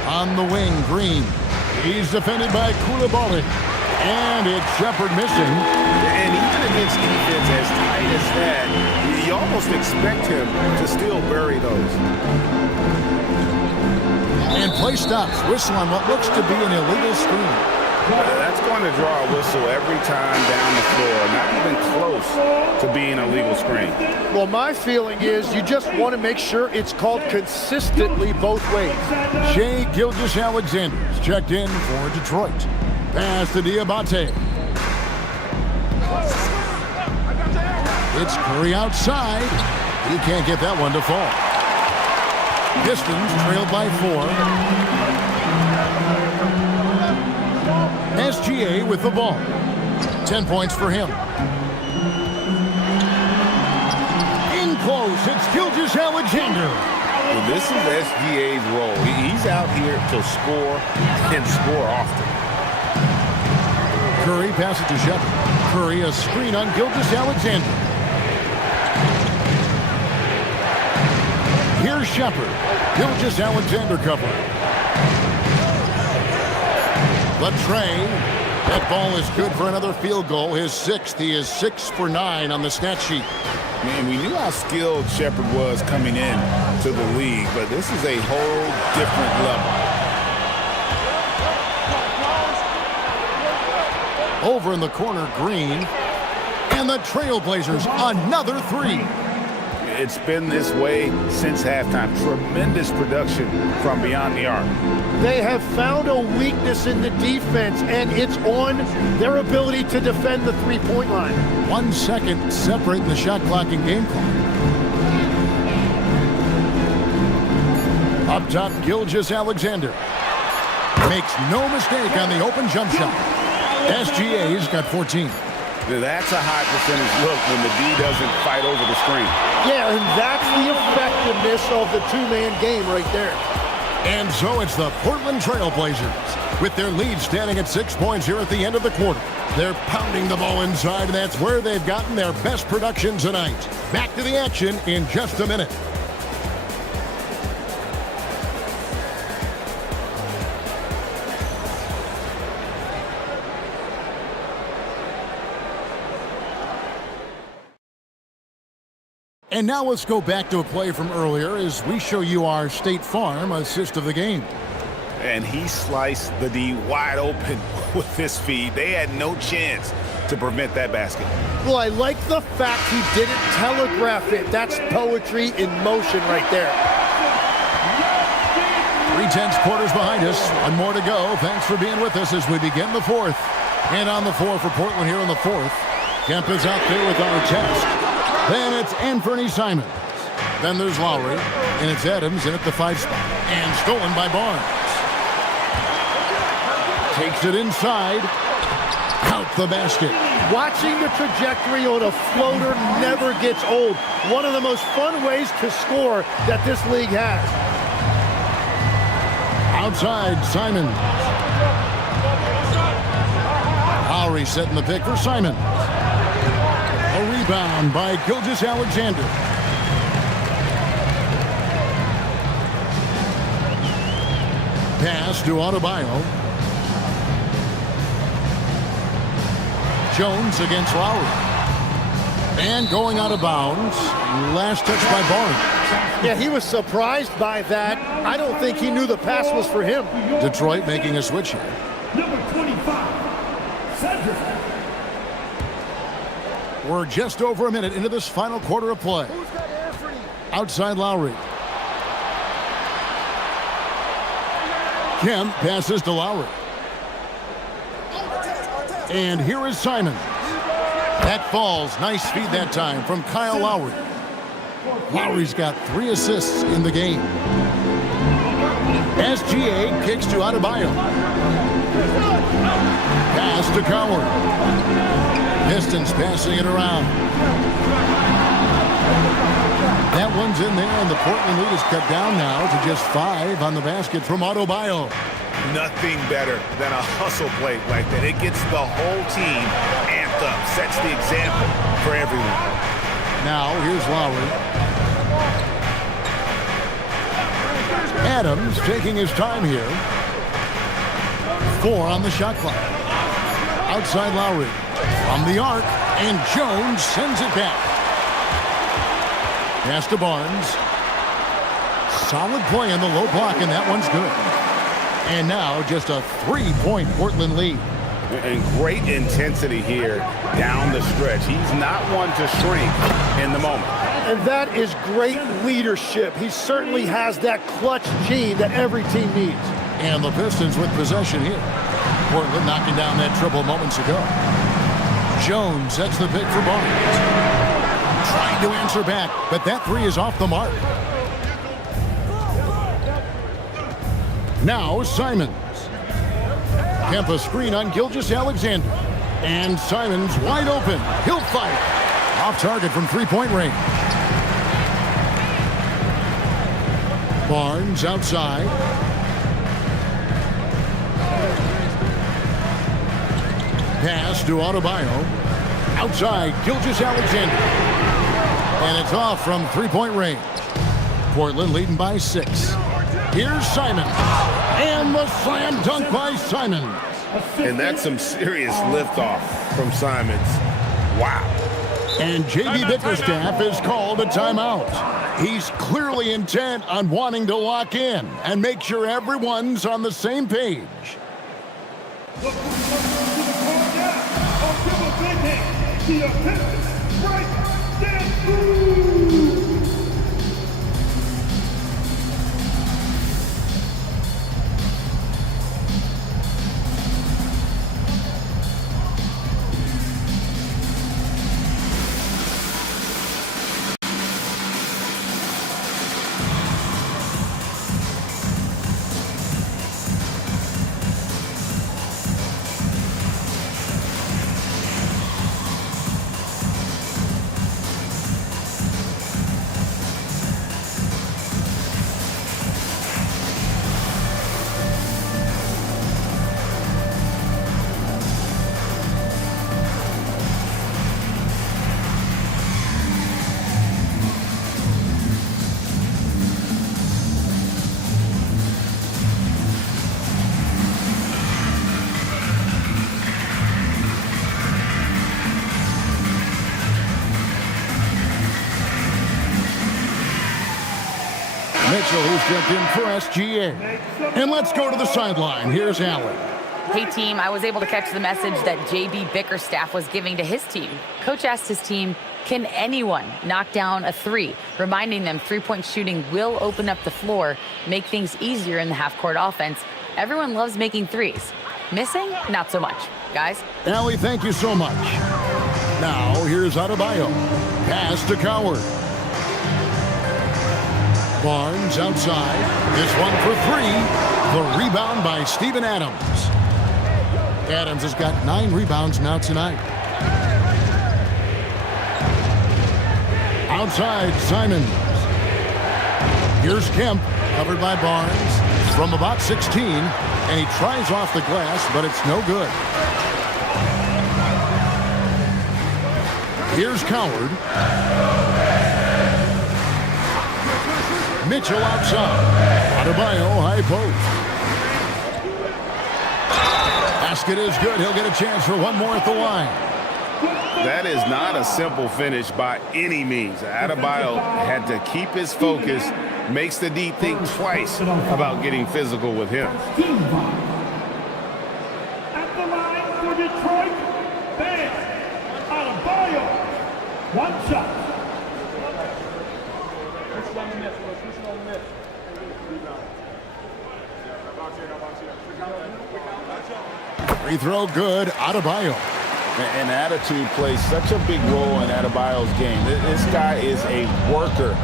On the wing, Green. He's defended by Coulibaly. And it's Shepard missing. And even against defense as tight as that, you almost expect him to still bury those. And play stops. Whistle on what looks to be an illegal screen. That's going to draw a whistle every time down the floor. Not even close to being a legal screen. Well, my feeling is you just want to make sure it's called consistently both ways. Shai Gilgeous-Alexander's checked in for Detroit. Pass to Diabate. It's Curry outside. He can't get that one to fall. Pistons trailed by 4. SGA with the ball. 10 points for him. In close, it's Gilgeous-Alexander. Well, this is SGA's role. He's out here to score and score often. Curry passes to Shepard. Curry a screen on Gilgeous-Alexander. Here's Shepard. Gilgeous-Alexander covering. The tray. That ball is good for another field goal. His 6th. He is 6 for 9 on the stat sheet. Man, we knew how skilled Shepard was coming in to the league, but this is a whole different level. Over in the corner, Green. And the Trailblazers, another 3. It's been this way since halftime. Tremendous production from beyond the arc. They have found a weakness in the defense, and it's on their ability to defend the three-point line. 1 second separating the shot clock and game clock. Up top, Gilgeous-Alexander. Makes no mistake on the open jump shot. SGA's got 14. That's a high percentage look when the D doesn't fight over the screen. Yeah, and that's the effectiveness of the two-man game right there. And so it's the Portland Trailblazers with their lead standing at 6 points here at the end of the quarter. They're pounding the ball inside, and that's where they've gotten their best production tonight. Back to the action in just a minute. And now let's go back to a play from earlier as we show you our State Farm assist of the game. And he sliced the D wide open with his feed. They had no chance to prevent that basket. Well, I like the fact he didn't telegraph it. That's poetry in motion right there. 3/10 quarters behind us. One more to go. Thanks for being with us as we begin the 4th. And on the floor for Portland here in the 4th. Kemp is out there with our test. Then it's Anthony Simons. Then there's Lowry. And it's Adams in at the 5 spot. And stolen by Barnes. Takes it inside. Out the basket. Watching the trajectory on a floater never gets old. One of the most fun ways to score that this league has. Outside, Simons. Lowry setting the pick for Simons. A rebound by Gilgeous-Alexander. Pass to Adebayo. Jones against Lowry. And going out of bounds. Last touch by Barnes. Yeah, he was surprised by that. I don't think he knew the pass was for him. Detroit making a switch here. Number 25, Cedric. We're just over a minute into this final quarter of play. Outside Lowry. Kemp passes to Lowry. And here is Simons. That falls. Nice feed that time from Kyle Lowry. Lowry's got 3 assists in the game. SGA kicks to Adebayo. Pass to Coward. Pistons passing it around. That one's in there, and the Portland lead is cut down now to just 5 on the basket from Adebayo. Nothing better than a hustle play like that. It gets the whole team amped up, sets the example for everyone. Now, here's Lowry. Adams taking his time here. 4 on the shot clock. Outside Lowry. From the arc, and Jones sends it back. Pass to Barnes. solid play in the low block, and that one's good. And now just a 3-point Portland lead. And great intensity here down the stretch. He's not one to shrink in the moment. And that is great leadership. He certainly has that clutch gene that every team needs. And the Pistons with possession here. Portland knocking down that triple moments ago. Jones sets the pick for Barnes. Trying to answer back, but that three is off the mark. Now Simons. Kempa screen on Gilgeous-Alexander. And Simons wide open. He'll fight. Off target from three-point range. Barnes outside. Pass to Adebayo. Outside, Gilgeous-Alexander. And it's off from three-point range. Portland leading by 6. Here's Simons. And the slam dunk by Simons. And that's some serious liftoff from Simons. Wow. And J.B. Bickerstaff is called a timeout. He's clearly intent on wanting to lock in and make sure everyone's on the same page. The Pistons break their through. Mitchell, who's jumped in for SGA. And let's go to the sideline. Here's Allen. Hey, team, I was able to catch the message that J.B. Bickerstaff was giving to his team. Coach asked his team, can anyone knock down a three? Reminding them three-point shooting will open up the floor, make things easier in the half-court offense. Everyone loves making threes. Missing? Not so much. Guys? Allie, thank you so much. Now, here's Adebayo. Pass to Coward. Barnes outside. This one for 3. The rebound by Steven Adams. Adams has got 9 rebounds now tonight. Outside, Simons. Here's Kemp, covered by Barnes from about 16, and he tries off the glass, but it's no good. Here's Coward. Mitchell outside. Adebayo, high post. Basket is good. He'll get a chance for one more at the line. That is not a simple finish by any means. Adebayo had to keep his focus, makes the D think twice about getting physical with him. At the line for Detroit, Bam Adebayo. One shot. Free throw good. Adebayo. And attitude plays such a big role in Adebayo's game. This guy is a worker.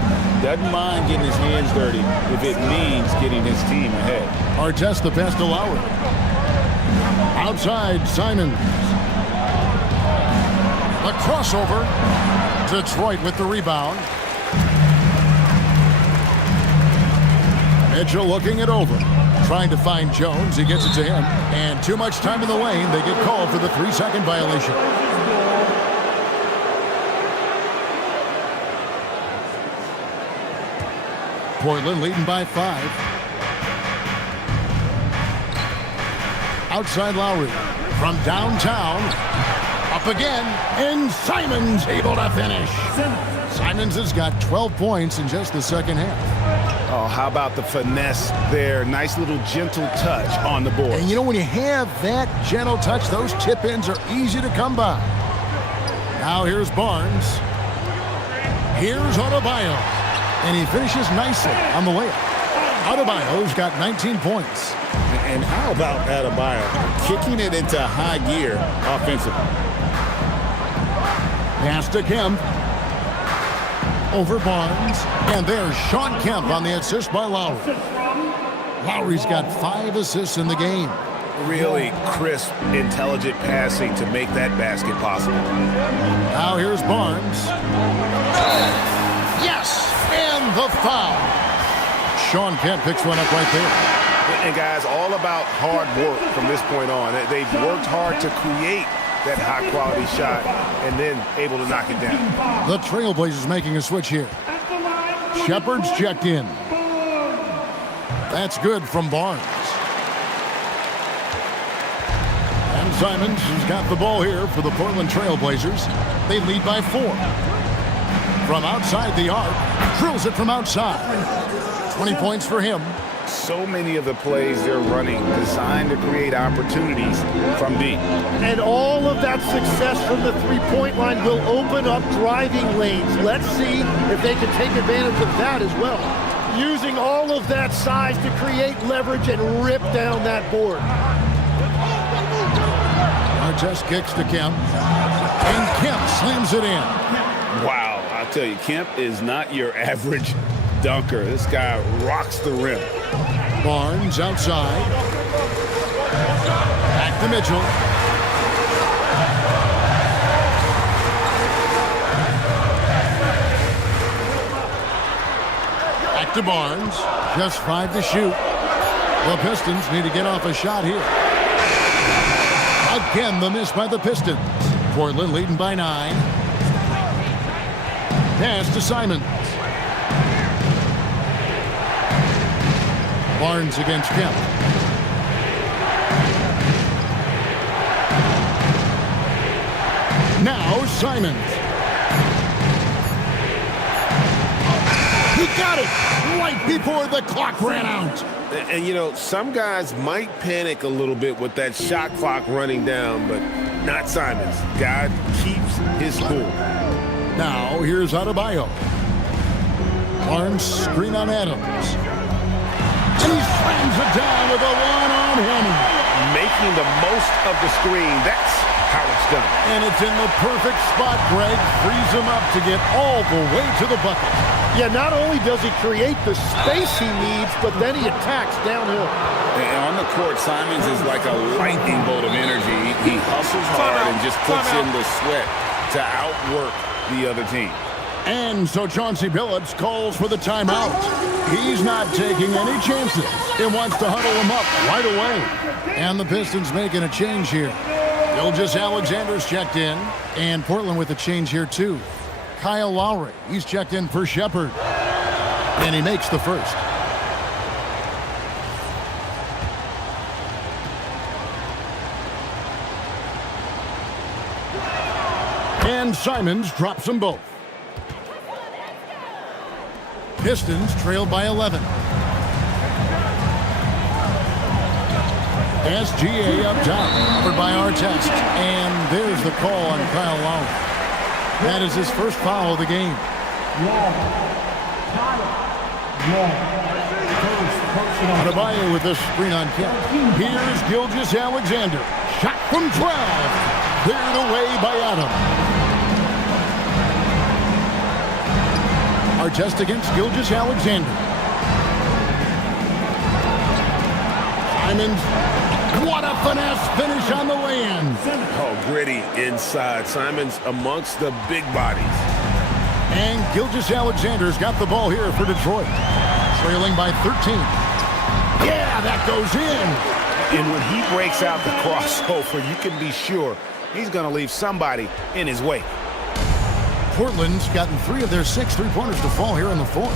Doesn't mind getting his hands dirty if it means getting his team ahead. Artest the pass to Lowry. Outside, Simons. The crossover. Detroit with the rebound. Mitchell looking it over. Trying to find Jones. He gets it to him. And too much time in the lane. They get called for the 3-second violation. Portland leading by 5. Outside Lowry. From downtown. Up again. And Simons able to finish. Simons has got 12 points in just the second half. Oh, how about the finesse there? Nice little gentle touch on the board. And you know, when you have that gentle touch, those tip-ins are easy to come by. Now here's Barnes. Here's Adebayo. And he finishes nicely on the layup. Adebayo's got 19 points. And how about Adebayo kicking it into high gear offensively? Pass to Kemp. Over Barnes. And there's Sean Kemp on the assist by Lowry. Lowry's got 5 assists in the game. Really crisp, intelligent passing to make that basket possible. Now here's Barnes. Yes! And the foul. Sean Kemp picks one up right there. And guys, all about hard work from this point on. They've worked hard to create that high-quality shot and then able to knock it down. The Trailblazers making a switch here. Shepard's checked in. That's good from Barnes. And Simons has got the ball here for the Portland Trailblazers. They lead by 4. From outside the arc, drills it from outside. 20 points for him. So many of the plays they're running designed to create opportunities from deep. And all of that success from the three-point line will open up driving lanes. Let's see if they can take advantage of that as well. Using all of that size to create leverage and rip down that board. Artest kicks to Kemp. And Kemp slams it in. Wow, I'll tell you, Kemp is not your average dunker. This guy rocks the rim. Barnes outside. Back to Mitchell. Back to Barnes. Just 5 to shoot. The Pistons need to get off a shot here. Again, the miss by the Pistons. Portland leading by 9. Pass to Simons. Barnes against Kemp. Now Simons. He got it right before the clock ran out. And you know, some guys might panic a little bit with that shot clock running down, but not Simons. God keeps his cool. Now here's Adebayo. Barnes screen on Adams. And he slams it down with a one-arm hammer. Making the most of the screen. That's how it's done. And it's in the perfect spot, Greg. Frees him up to get all the way to the bucket. Yeah, not only does he create the space he needs, but then he attacks downhill. And on the court, Simons is like a lightning bolt of energy. He hustles hard and just puts in the sweat to outwork the other team. And so Chauncey Billups calls for the timeout. He's not taking any chances. He wants to huddle him up right away. And the Pistons making a change here. Gilgeous Alexander's checked in. And Portland with a change here too. Kyle Lowry, he's checked in for Shepard. And he makes the first. And Simons drops them both. Pistons trailed by 11. SGA up top, covered by Artest. And there's the call on Kyle Lowry. That is his first foul of the game. Adebayo with the screen on Kemp. Here's Gilgeous Alexander. Shot from 12. Cleared away by Adams. Artest against Gilgeous Alexander. Simons. What a finesse finish on the lay-in. Oh, gritty inside. Simons amongst the big bodies. And Gilgeous Alexander's got the ball here for Detroit. Trailing by 13. Yeah, that goes in. And when he breaks out the crossover, you can be sure he's going to leave somebody in his way. Portland's gotten 3 of their 6 three-pointers to fall here in the 4th.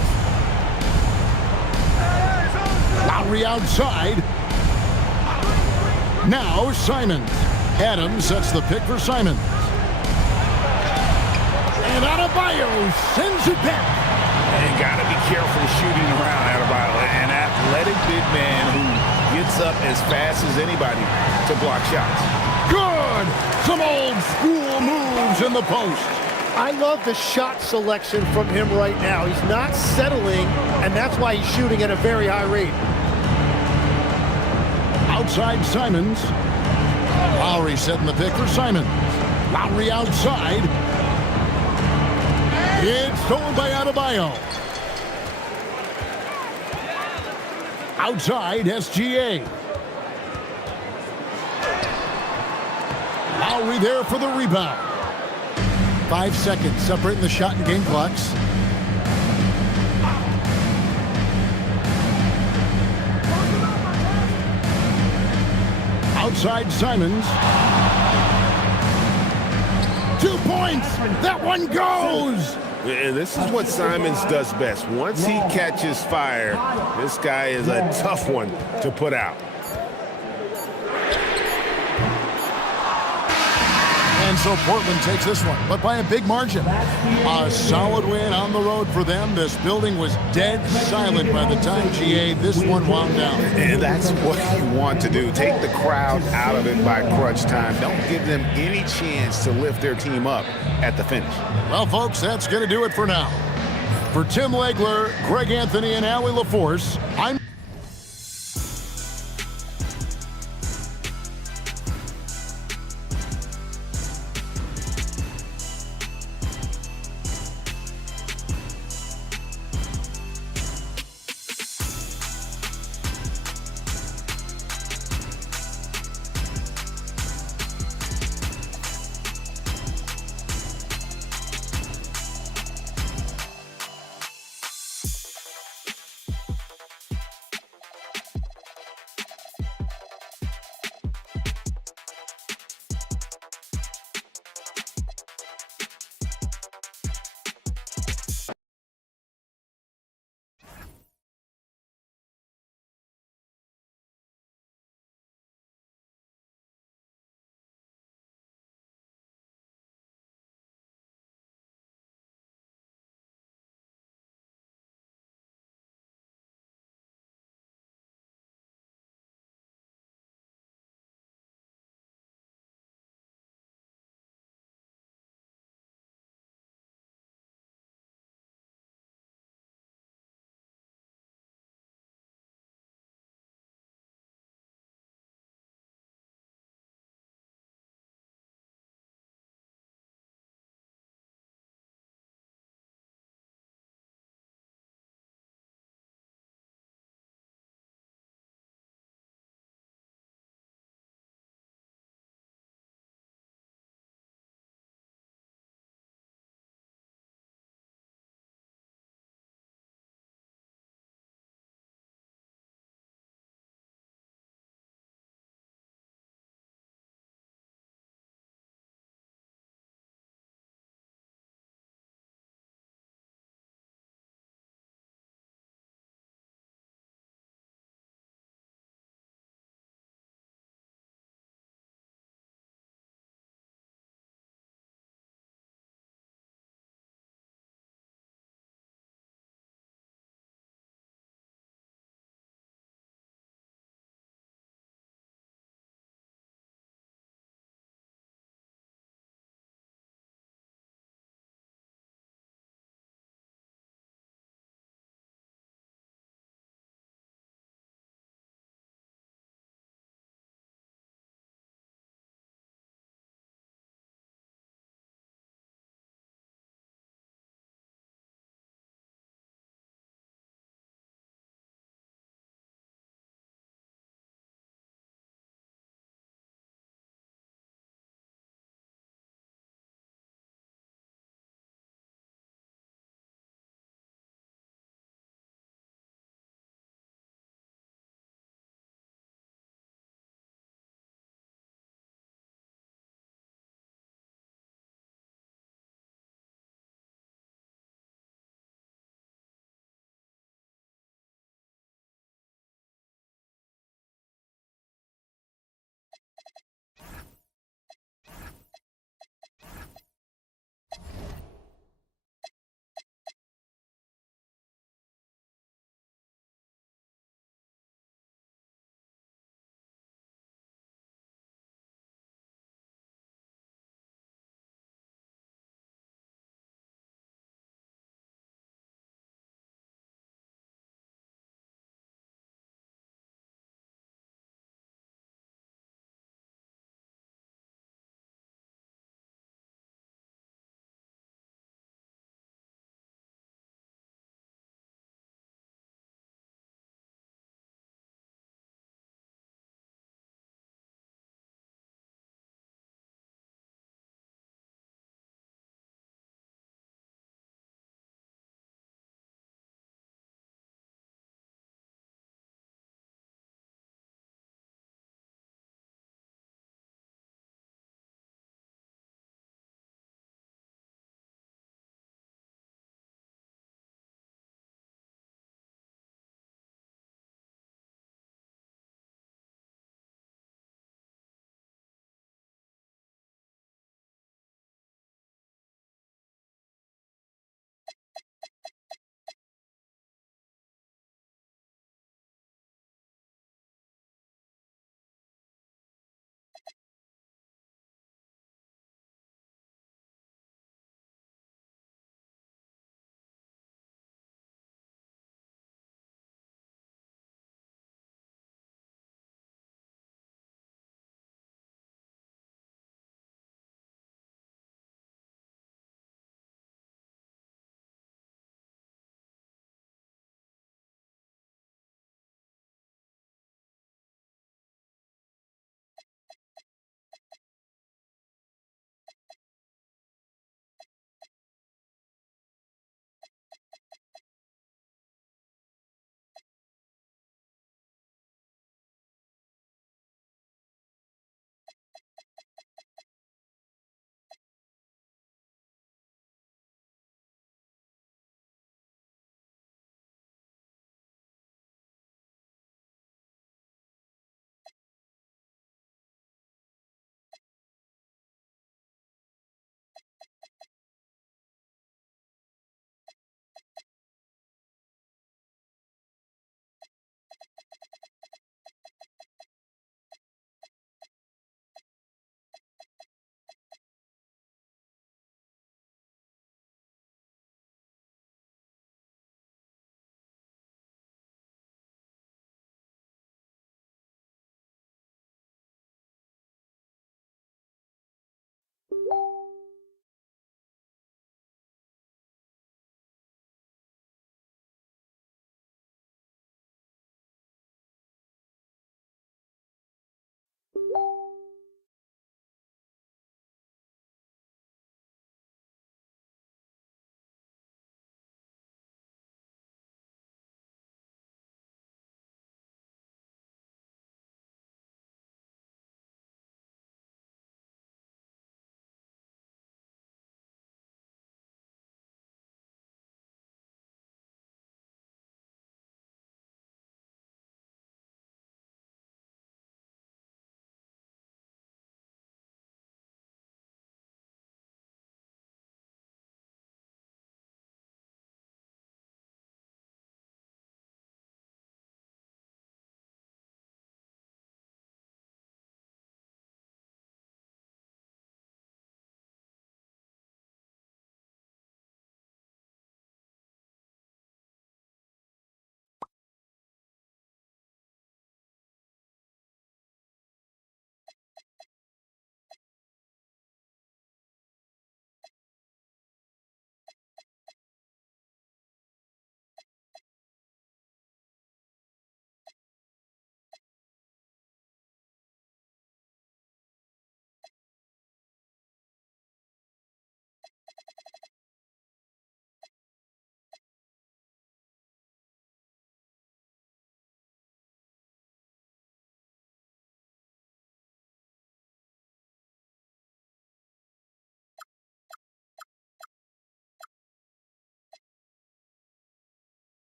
Lowry outside. Now Simons. Adams sets the pick for Simons. And Adebayo sends it back. And got to be careful shooting around Adebayo. An athletic big man who gets up as fast as anybody to block shots. Good! Some old school moves in the post. I love the shot selection from him right now. He's not settling, and that's why he's shooting at a very high rate. Outside Simons. Lowry setting the pick for Simons. Lowry outside. It's stolen by Adebayo. Outside SGA. Lowry there for the rebound. 5 seconds separating the shot and game clocks. Outside Simons. 2 points. That one goes. And this is what Simons does best. Once he catches fire, this guy is a tough one to put out. And so Portland takes this one, but by a big margin. A solid win on the road for them. This building was dead silent by the time GA this one wound down. And that's what you want to do. Take the crowd out of it by crunch time. Don't give them any chance to lift their team up at the finish. Well, folks, that's going to do it for now. For Tim Legler, Greg Anthony, and Allie LaForce, I'm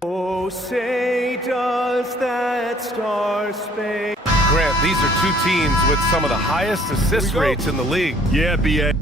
Oh, say does that star-spangled Grant, these are two teams with some of the highest assist rates in the league. Yeah, B.A.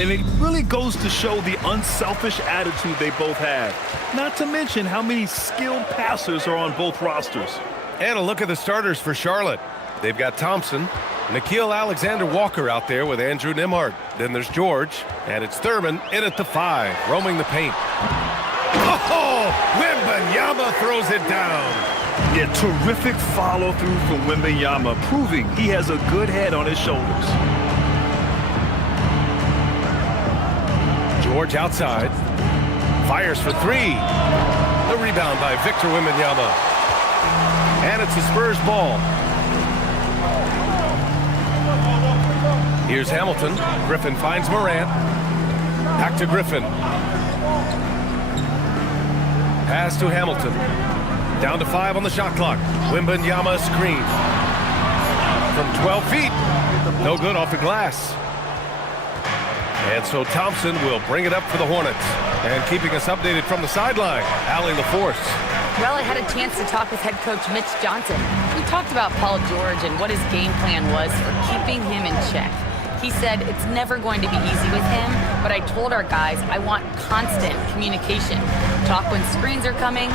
And it really goes to show the unselfish attitude they both have. Not to mention how many skilled passers are on both rosters. And a look at the starters for Charlotte. They've got Thompson, Nikhil Alexander-Walker out there with Andrew Nimhart. Then there's George, and it's Thurman in at the 5, roaming the paint. Oh, Wembanyama throws it down. Yeah, terrific follow-through from Wembanyama, proving he has a good head on his shoulders. George outside, fires for 3. The rebound by Victor Wembanyama. And it's the Spurs ball. Here's Hamilton. Griffin finds Morant. Back to Griffin. Pass to Hamilton. Down to 5 on the shot clock. Wembanyama screen. From 12 feet. No good off the glass. And so Thompson will bring it up for the Hornets. And keeping us updated from the sideline, Allie LaForce. Well, I had a chance to talk with head coach Mitch Johnson. We talked about Paul George and what his game plan was for keeping him in check. He said it's never going to be easy with him, but I told our guys I want constant communication. Talk when screens are coming,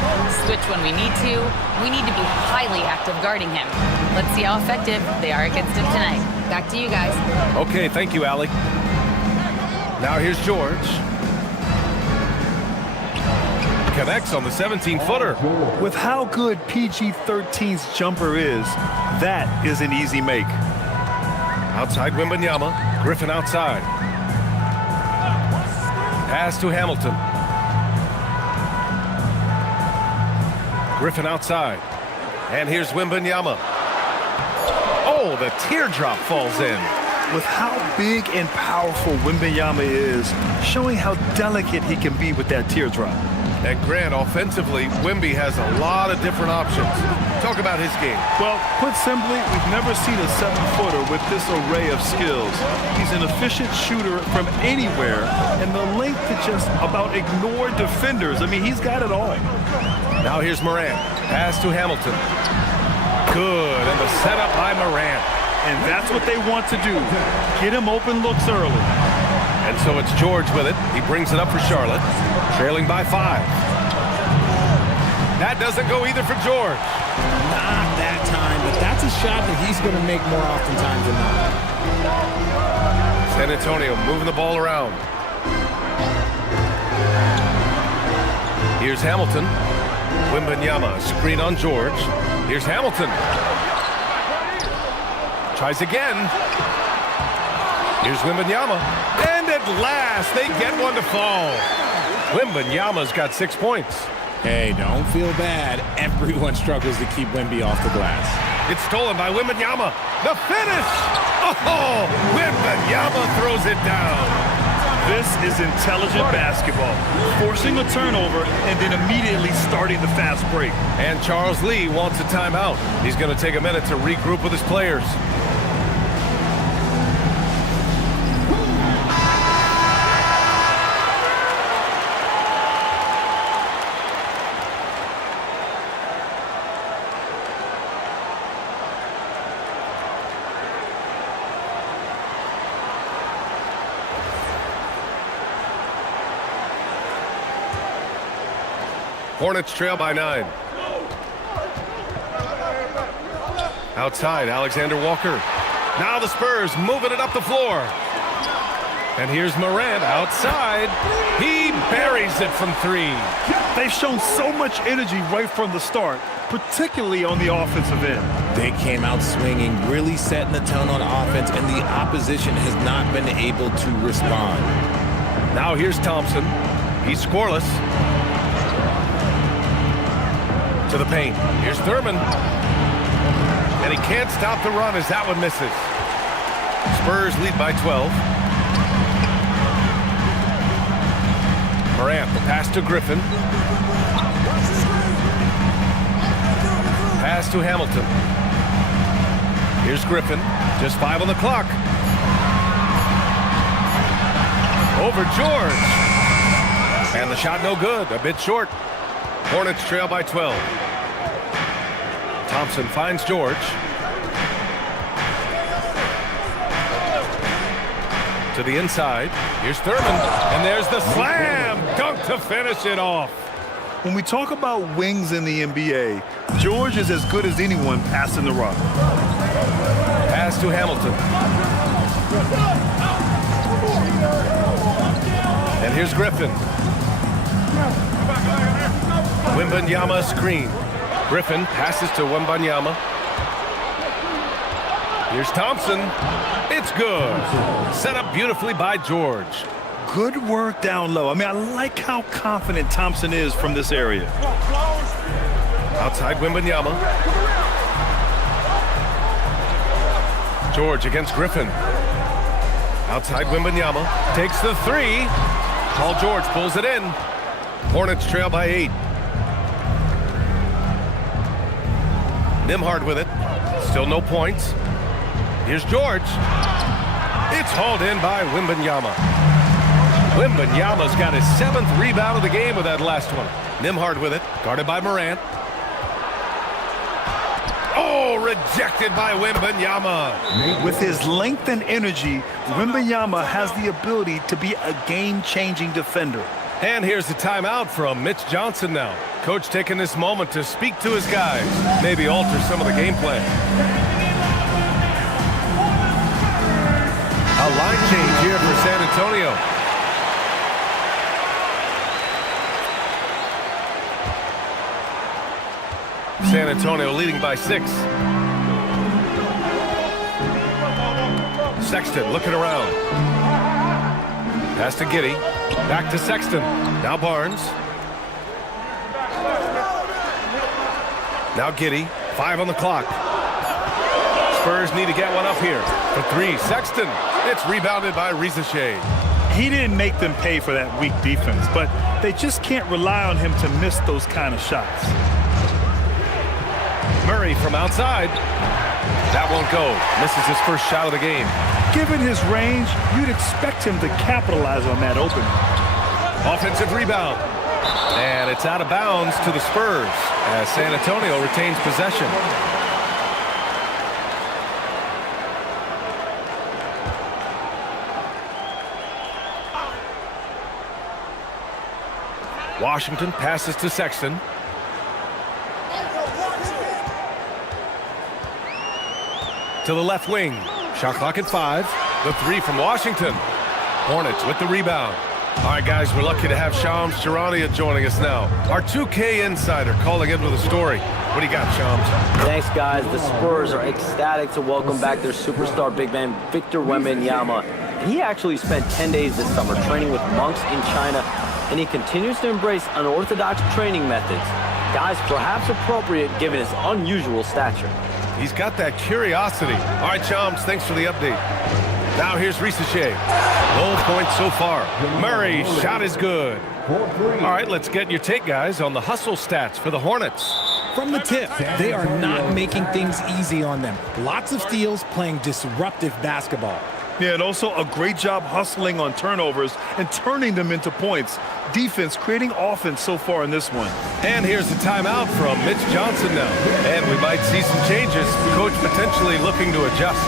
switch when we need to. We need to be highly active guarding him. Let's see how effective they are against him tonight. Back to you guys. Okay, thank you, Allie. Now here's George. Connects on the 17-footer. With how good PG-13's jumper is, that is an easy make. Outside Wembanyama. Griffin outside. Pass to Hamilton. Griffin outside. And here's Wembanyama. Oh, the teardrop falls in. With how big and powerful Wembanyama is, showing how delicate he can be with that teardrop. And Grant, offensively, Wemby has a lot of different options. Talk about his game. Well, put simply, we've never seen a 7-footer with this array of skills. He's an efficient shooter from anywhere, and the length to just about ignore defenders. I mean, he's got it all. Now here's Morant. Pass to Hamilton. Good, and the setup by Morant. And that's what they want to do. Get him open looks early. And so it's George with it. He brings it up for Charlotte, trailing by 5. That doesn't go either for George. Not that time, but that's a shot that he's going to make more oftentimes than not. San Antonio moving the ball around. Here's Hamilton. Wembanyama, screen on George. Here's Hamilton. Tries again. Here's Wembanyama. And at last, they get one to fall. Wembanyama's got 6 points. Hey, don't feel bad. Everyone struggles to keep Wemby off the glass. It's stolen by Wembanyama. The finish! Oh, Wembanyama throws it down. This is intelligent basketball. Forcing a turnover and then immediately starting the fast break. And Charles Lee wants a timeout. He's going to take a minute to regroup with his players. Hornets trail by 9. Outside, Alexander Walker. Now the Spurs moving it up the floor. And here's Morant outside. He buries it from 3. They've shown so much energy right from the start, particularly on the offensive end. They came out swinging, really setting the tone on offense, and the opposition has not been able to respond. Now here's Thompson. He's scoreless. To the paint. Here's Thurman. And he can't stop the run as that one misses. Spurs lead by 12. Morant, the pass to Griffin. Pass to Hamilton. Here's Griffin. Just 5 on the clock. Over George. And the shot no good. A bit short. Hornets trail by 12. Thompson finds George. To the inside. Here's Thurman. And there's the slam dunk to finish it off. When we talk about wings in the NBA, George is as good as anyone passing the rock. Pass to Hamilton. And here's Griffin. Wembanyama screen. Griffin passes to Wembanyama. Here's Thompson. It's good. Set up beautifully by George. Good work down low. I mean, I like how confident Thompson is from this area. Outside Wembanyama. George against Griffin. Outside Wembanyama. Takes the 3. Paul George pulls it in. Hornets trail by 8. Nembhard with it. Still no points. Here's George. It's hauled in by Wembanyama. Wembanyama's got his 7th rebound of the game with that last one. Nembhard with it. Guarded by Morant. Oh, rejected by Wembanyama. With his length and energy, Wembanyama has the ability to be a game-changing defender. And here's the timeout from Mitch Johnson now. Coach taking this moment to speak to his guys, maybe alter some of the game plan. A line change here for San Antonio. San Antonio leading by 6. Sexton looking around. Pass to Giddey. Back to Sexton. Now Barnes. Now Giddey. 5 on the clock. Spurs need to get one up here. For 3. Sexton. It's rebounded by Rizachet. He didn't make them pay for that weak defense, but they just can't rely on him to miss those kind of shots. Murray from outside. That won't go. Misses his first shot of the game. Given his range, you'd expect him to capitalize on that opening. Offensive rebound. And it's out of bounds to the Spurs as San Antonio retains possession. Washington passes to Sexton. To the left wing. Shot clock at 5. The three from Washington. Hornets with the rebound. All right, guys, we're lucky to have Shams Charania joining us now. Our 2K insider calling in with a story. What do you got, Shams? Thanks, guys. The Spurs are ecstatic to welcome back their superstar big man, Victor Wembanyama. He actually spent 10 days this summer training with monks in China, and he continues to embrace unorthodox training methods. Guys, perhaps appropriate given his unusual stature. He's got that curiosity. All right, Shams, thanks for the update. Now here's Risache. Low point so far. Murray, shot is good. All right, let's get your take, guys, on the hustle stats for the Hornets. From the tip, they are not making things easy on them. Lots of steals, playing disruptive basketball. Yeah, and also a great job hustling on turnovers and turning them into points. Defense creating offense so far in this one. And here's the timeout from Mitch Johnson now. And we might see some changes. Coach potentially looking to adjust.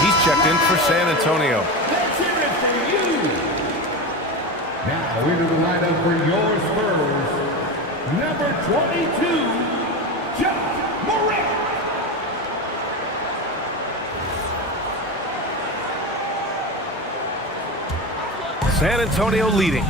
He's checked in for San Antonio. That's it for you. Now into the lineup for your Spurs, number 22, Ja Morant. San Antonio leading.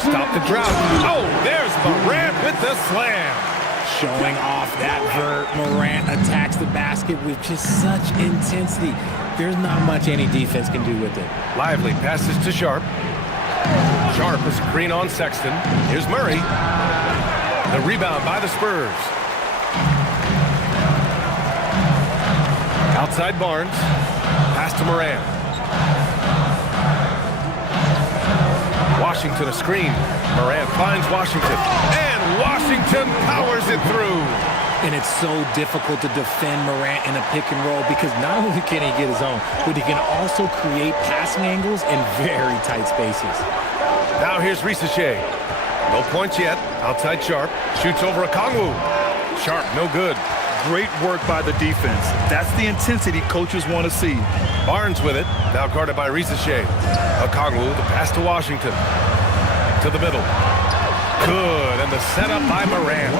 Stop the drought. Oh, there's Morant with the slam. Showing off that vert. Morant attacks the basket with just such intensity. There's not much any defense can do with it. Lively passes to Sharp. Sharp is screen on Sexton. Here's Murray. The rebound by the Spurs. Outside Barnes. Pass to Morant. Washington a screen. Morant finds Washington. And Washington powers it through. And it's so difficult to defend Morant in a pick and roll because not only can he get his own, but he can also create passing angles in very tight spaces. Now here's Risache. No points yet. Outside Sharp. Shoots over Okongwu. Sharp, no good. Great work by the defense. That's the intensity coaches want to see. Barnes with it. Now guarded by Risache. Okongwu, the pass to Washington. To the middle. Good. And the setup by Morant.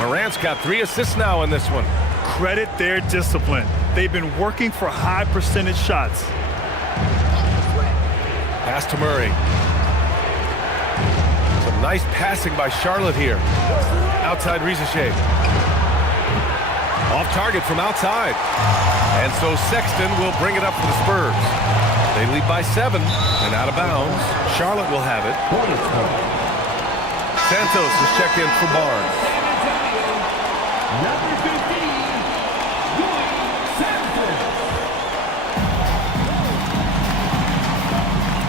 Morant's got 3 assists now in this one. Credit their discipline. They've been working for high percentage shots. Pass to Murray. Some nice passing by Charlotte here. Outside Risache. Off target from outside. And so Sexton will bring it up for the Spurs. They lead by 7 and out of bounds. Charlotte will have it. Santos is checked in for Barnes.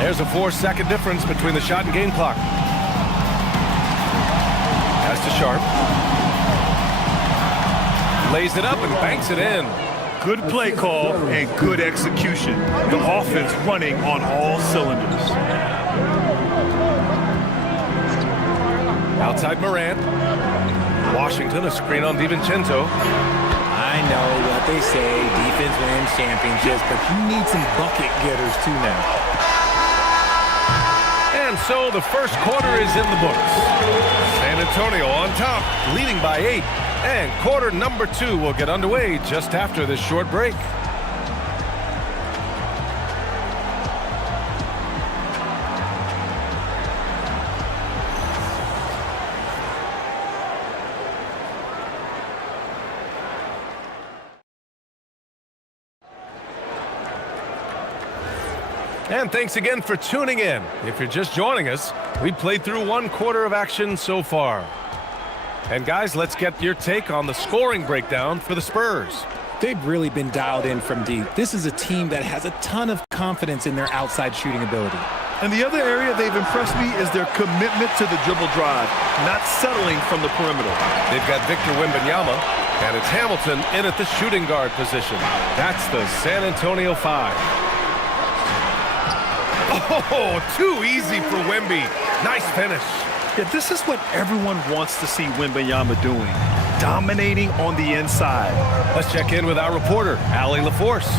There's a 4-second difference between the shot and game clock. Pass to Sharp. Lays it up and banks it in. Good play call and good execution. The offense running on all cylinders. Outside Morant. Washington, a screen on DiVincenzo. I know what they say, defense wins championships, but you need some bucket getters too now. And so the first quarter is in the books. San Antonio on top, leading by 8. And quarter number 2 will get underway just after this short break. And thanks again for tuning in. If you're just joining us, we played through 1 quarter of action so far. And guys, let's get your take on the scoring breakdown for the Spurs. They've really been dialed in from deep. This is a team that has a ton of confidence in their outside shooting ability. And the other area they've impressed me is their commitment to the dribble drive, not settling from the perimeter. They've got Victor Wembanyama, and it's Hamilton in at the shooting guard position. That's the San Antonio 5. Oh, too easy for Wemby. Nice finish. Yeah, this is what everyone wants to see Wembanyama doing, dominating on the inside. Let's check in with our reporter, Allie LaForce.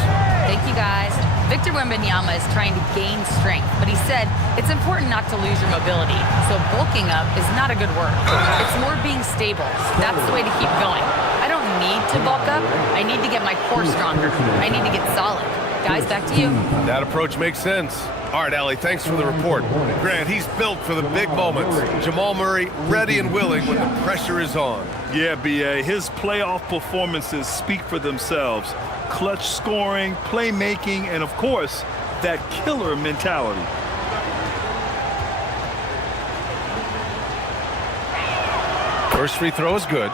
Thank you, guys. Victor Wembanyama is trying to gain strength, but he said it's important not to lose your mobility. So bulking up is not a good word. It's more being stable. That's the way to keep going. I don't need to bulk up. I need to get my core stronger. I need to get solid. Guys, back to you. That approach makes sense. All right, Allie, thanks for the report. Grant, he's built for the big moments. Jamal Murray ready and willing when the pressure is on. Yeah, B.A., his playoff performances speak for themselves. Clutch scoring, playmaking, and, of course, that killer mentality. First free throw is good.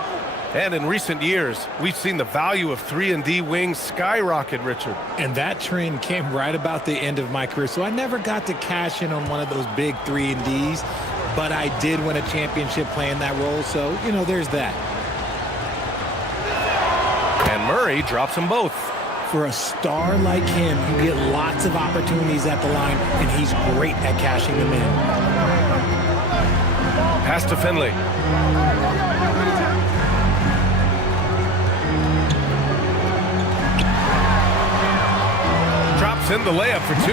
And in recent years, we've seen the value of 3-and-D wings skyrocket, Richard. And that trend came right about the end of my career, so I never got to cash in on one of those big 3-and-Ds, but I did win a championship playing that role, so, you know, there's that. And Murray drops them both. For a star like him, you get lots of opportunities at the line, and he's great at cashing them in. Pass to Finley. Drops in the layup for 2.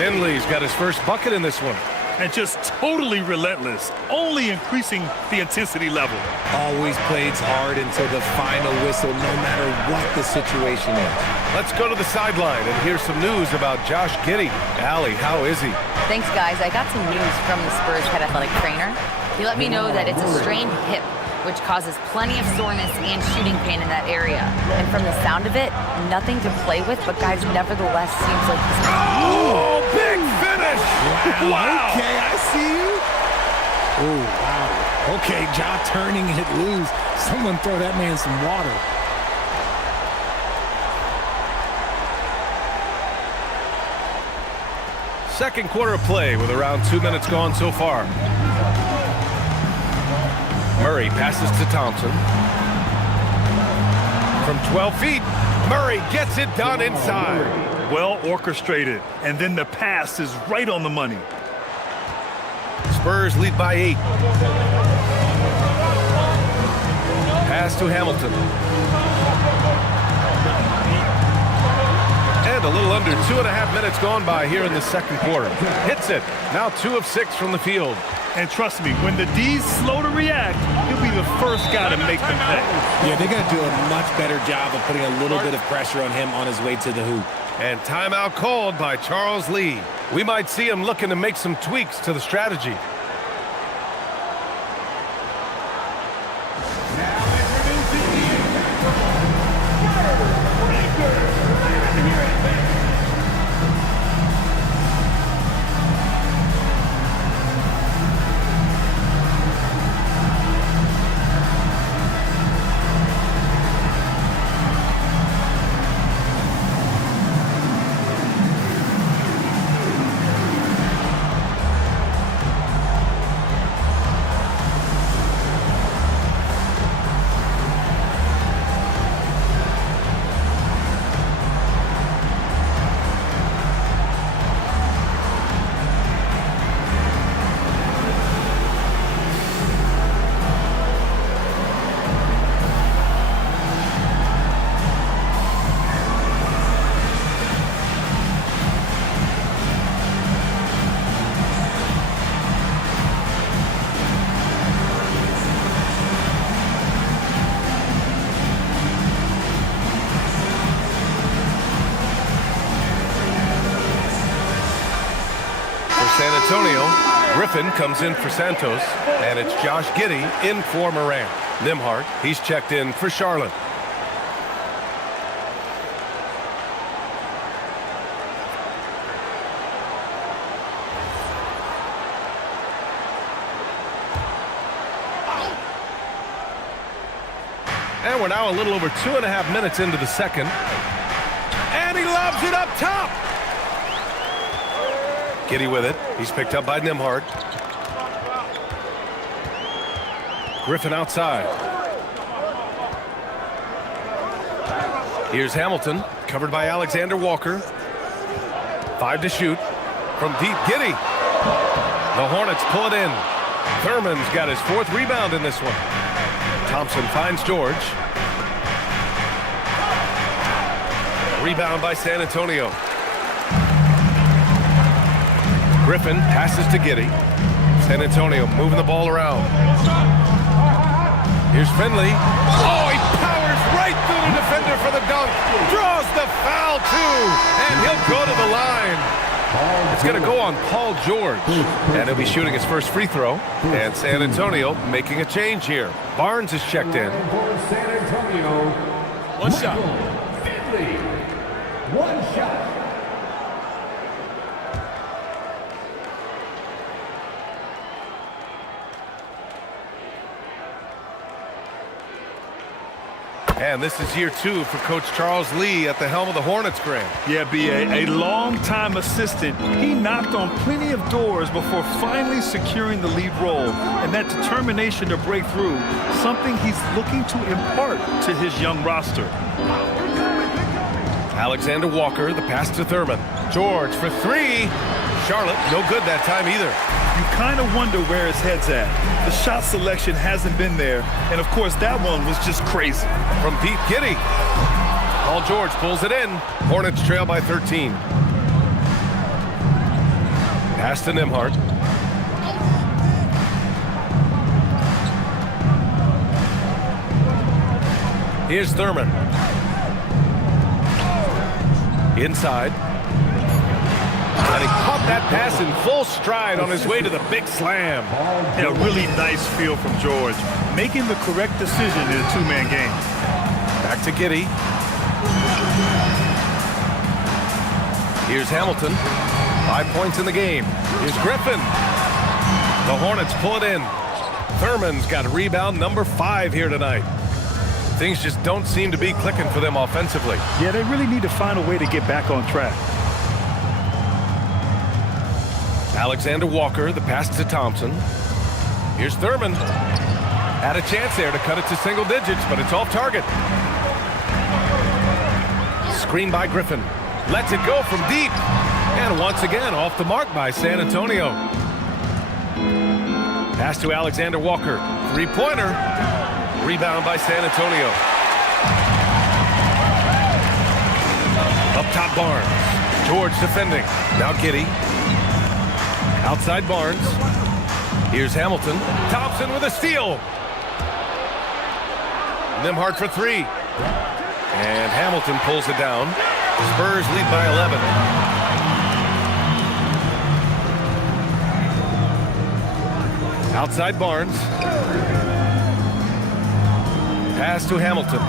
Finley's got his first bucket in this one. And just totally relentless, only increasing the intensity level. Always plays hard until the final whistle, no matter what the situation is. Let's go to the sideline and hear some news about Josh Giddey. Allie, how is he? Thanks, guys. I got some news from the Spurs head athletic trainer. He let me know that it's a strained hip, which causes plenty of soreness and shooting pain in that area. And from the sound of it, nothing to play with, but guys, nevertheless, seems like this. Oh, big finish! Wow. Okay, I see you. Oh, wow. Okay, Ja turning it loose. Someone throw that man some water. Second quarter of play with around 2 minutes gone so far. Murray passes to Thompson. From 12 feet, Murray gets it done inside. Well orchestrated, and then the pass is right on the money. Spurs lead by 8. Pass to Hamilton. And a little under 2.5 minutes gone by here in the second quarter. Hits it. Now 2 of 6 from the field. And trust me, when the D's slow to react, he'll be the first guy to make them pay. Yeah, they're going to do a much better job of putting a little bit of pressure on him on his way to the hoop. And timeout called by Charles Lee. We might see him looking to make some tweaks to the strategy. Antonio. Griffin comes in for Santos, and it's Josh Giddey in for Morant. Nembhard, he's checked in for Charlotte. And we're now a little over 2.5 minutes into the second. And he lobs it up top. Giddey with it. He's picked up by Nembhard. Griffin outside. Here's Hamilton, covered by Alexander Walker. 5 to shoot. From deep, Giddey. The Hornets pull it in. Thurman's got his 4th rebound in this one. Thompson finds George. Rebound by San Antonio. Griffin passes to Giddey. San Antonio moving the ball around. Here's Finley. Oh, he powers right through the defender for the dunk. Draws the foul, too. And he'll go to the line. It's going to go on Paul George. And he'll be shooting his first free throw. And San Antonio making a change here. Barnes is checked in. San Antonio. One shot. Finley. One shot. And this is year 2 for Coach Charles Lee at the helm of the Hornets, Graham. Yeah, B.A., a long-time assistant. He knocked on plenty of doors before finally securing the lead role. And that determination to break through, something he's looking to impart to his young roster. Alexander Walker, the pass to Thurman. George for 3. Charlotte, no good that time either. You kind of wonder where his head's at. The shot selection hasn't been there. And, of course, that one was just crazy. From deep, Giddey. Paul George pulls it in. Hornets trail by 13. Pass to Nembhard. Here's Thurman. Inside. And he caught that pass in full stride on his way to the big slam. And a really nice feel from George, making the correct decision in a 2-man game. Back to Giddey. Here's Hamilton. 5 points in the game. Here's Griffin. The Hornets pull it in. Thurman's got rebound number 5 here tonight. Things just don't seem to be clicking for them offensively. Yeah, they really need to find a way to get back on track. Alexander Walker, the pass to Thompson. Here's Thurman. Had a chance there to cut it to single digits, but it's off target. Screen by Griffin. Lets it go from deep. And once again, off the mark by San Antonio. Pass to Alexander Walker. 3-pointer. Rebound by San Antonio. Up top, Barnes. George defending. Now Giddey. Outside Barnes. Here's Hamilton. Thompson with a steal. Nembhard for 3. And Hamilton pulls it down. Spurs lead by 11. Outside Barnes. Pass to Hamilton.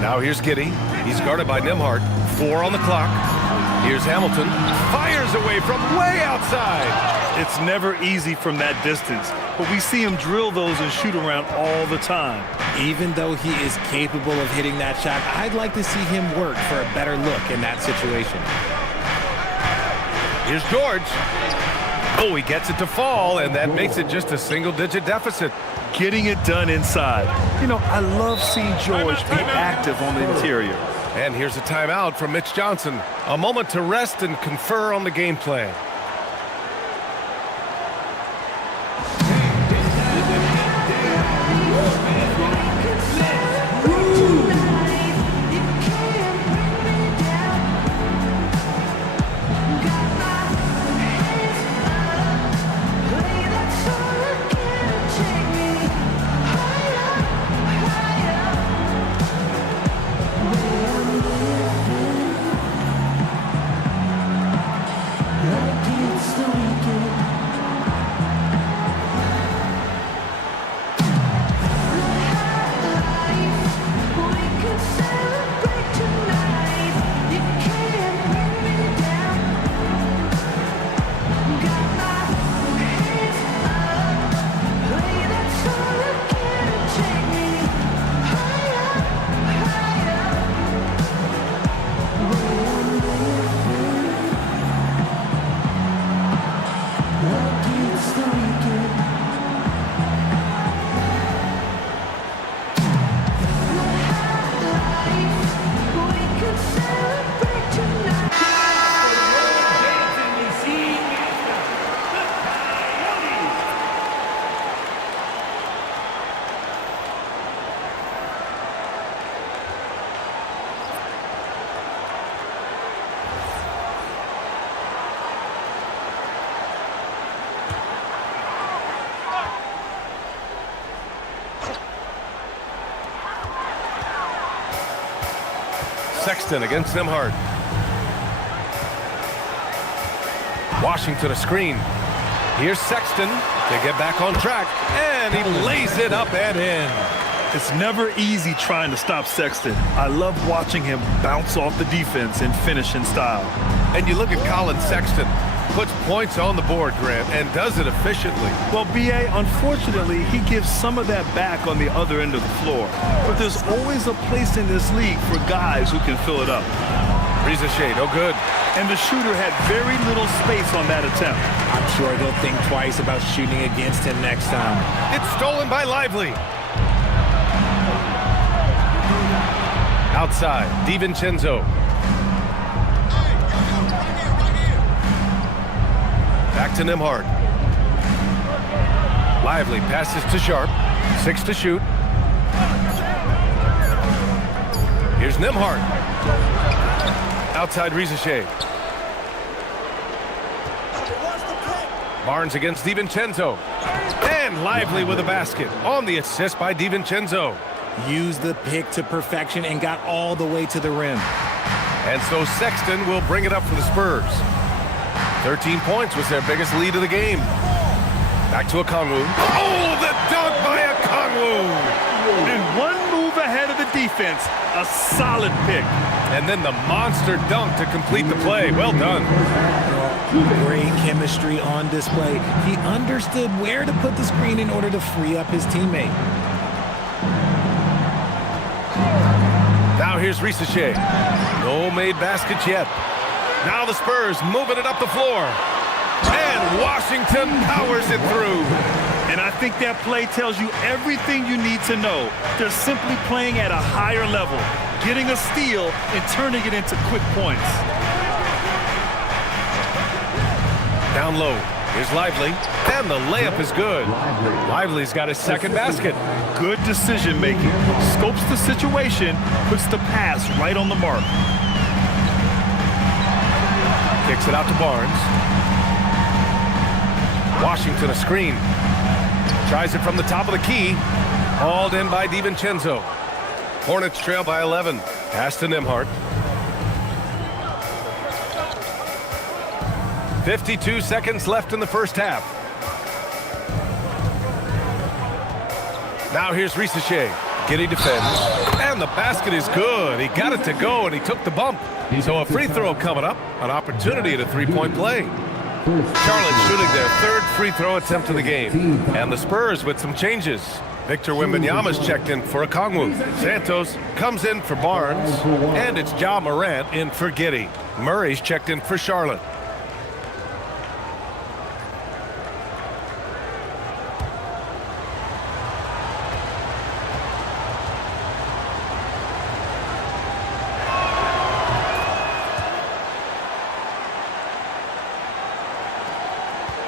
Now here's Giddey. He's guarded by Nembhard. 4 on the clock. Here's Hamilton. Fires away from way outside. It's never easy from that distance, but we see him drill those and shoot around all the time. Even though he is capable of hitting that shot, I'd like to see him work for a better look in that situation. Here's George. Oh, he gets it to fall, and that makes it just a single-digit deficit. Getting it done inside. You know, I love seeing George be active on the interior. And here's a timeout from Mitch Johnson. A moment to rest and confer on the game plan. Sexton against Nimhart. Washington a screen. Here's Sexton to get back on track, and he lays it up and in. It's never easy trying to stop Sexton. I love watching him bounce off the defense and finish in style. And you look at Colin Sexton, puts points on the board, Grant, and does it efficiently. Well, B.A., unfortunately, he gives some of that back on the other end of the floor. But there's always a place in this league for guys who can fill it up. Rizachet, no good. And the shooter had very little space on that attempt. I'm sure they'll think twice about shooting against him next time. It's stolen by Lively. Outside, DiVincenzo. Back to Nimhart. Lively passes to Sharp. 6 to shoot. Here's Nimhart. Outside Rizachet. Barnes against DiVincenzo. And Lively with a basket on the assist by DiVincenzo. Used the pick to perfection and got all the way to the rim. And so Sexton will bring it up for the Spurs. 13 points was their biggest lead of the game. Back to Okongwu. Oh, the dunk by Okongwu! And one move ahead of the defense. A solid pick. And then the monster dunk to complete the play. Well done. Great chemistry on display. He understood where to put the screen in order to free up his teammate. Now here's Rizachet. No made baskets yet. Now the Spurs moving it up the floor. And Washington powers it through. And I think that play tells you everything you need to know. They're simply playing at a higher level, getting a steal and turning it into quick points. Down low. Here's Lively. And the layup is good. Lively's got his second basket. Good decision making. Scopes the situation, puts the pass right on the mark. Kicks it out to Barnes. Washington a screen. Tries it from the top of the key. Hauled in by DiVincenzo. Hornets trail by 11. Pass to Nimhart. 52 seconds left in the first half. Now here's Rizachet. Giddy defends. And the basket is good. He got it to go, and he took the bump. So a free throw coming up. An opportunity at a three-point play. Charlotte shooting their third free throw attempt of the game. And the Spurs with some changes. Victor Wembanyama's checked in for Okongwu. Santos comes in for Barnes. And it's Ja Morant in for Giddy. Murray's checked in for Charlotte.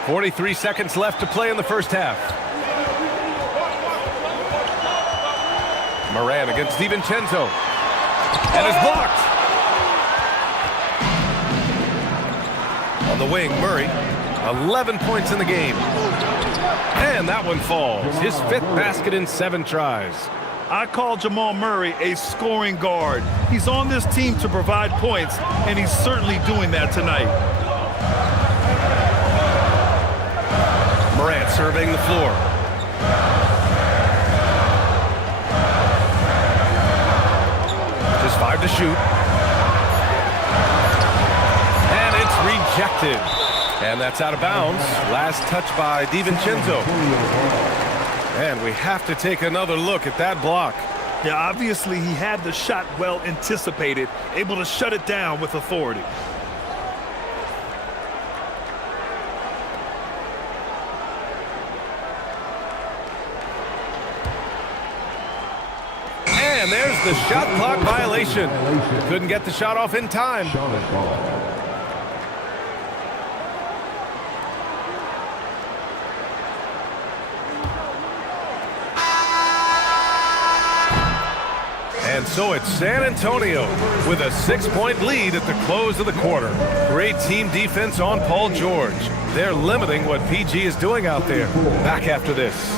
.43 seconds left to play in the first half. Moran against DiVincenzo. And is blocked. On the wing, Murray. 11 points in the game. And that one falls. His 5th basket in 7 tries. I call Jamal Murray a scoring guard. He's on this team to provide points, and he's certainly doing that tonight. Morant surveying the floor. Just 5 to shoot. And it's rejected. And that's out of bounds. Last touch by DiVincenzo. And we have to take another look at that block. Yeah, obviously he had the shot well anticipated, able to shut it down with authority. And there's the shot clock violation. Couldn't get the shot off in time. And so it's San Antonio with a 6-point lead at the close of the quarter. Great team defense on Paul George. They're limiting what PG is doing out there. Back after this.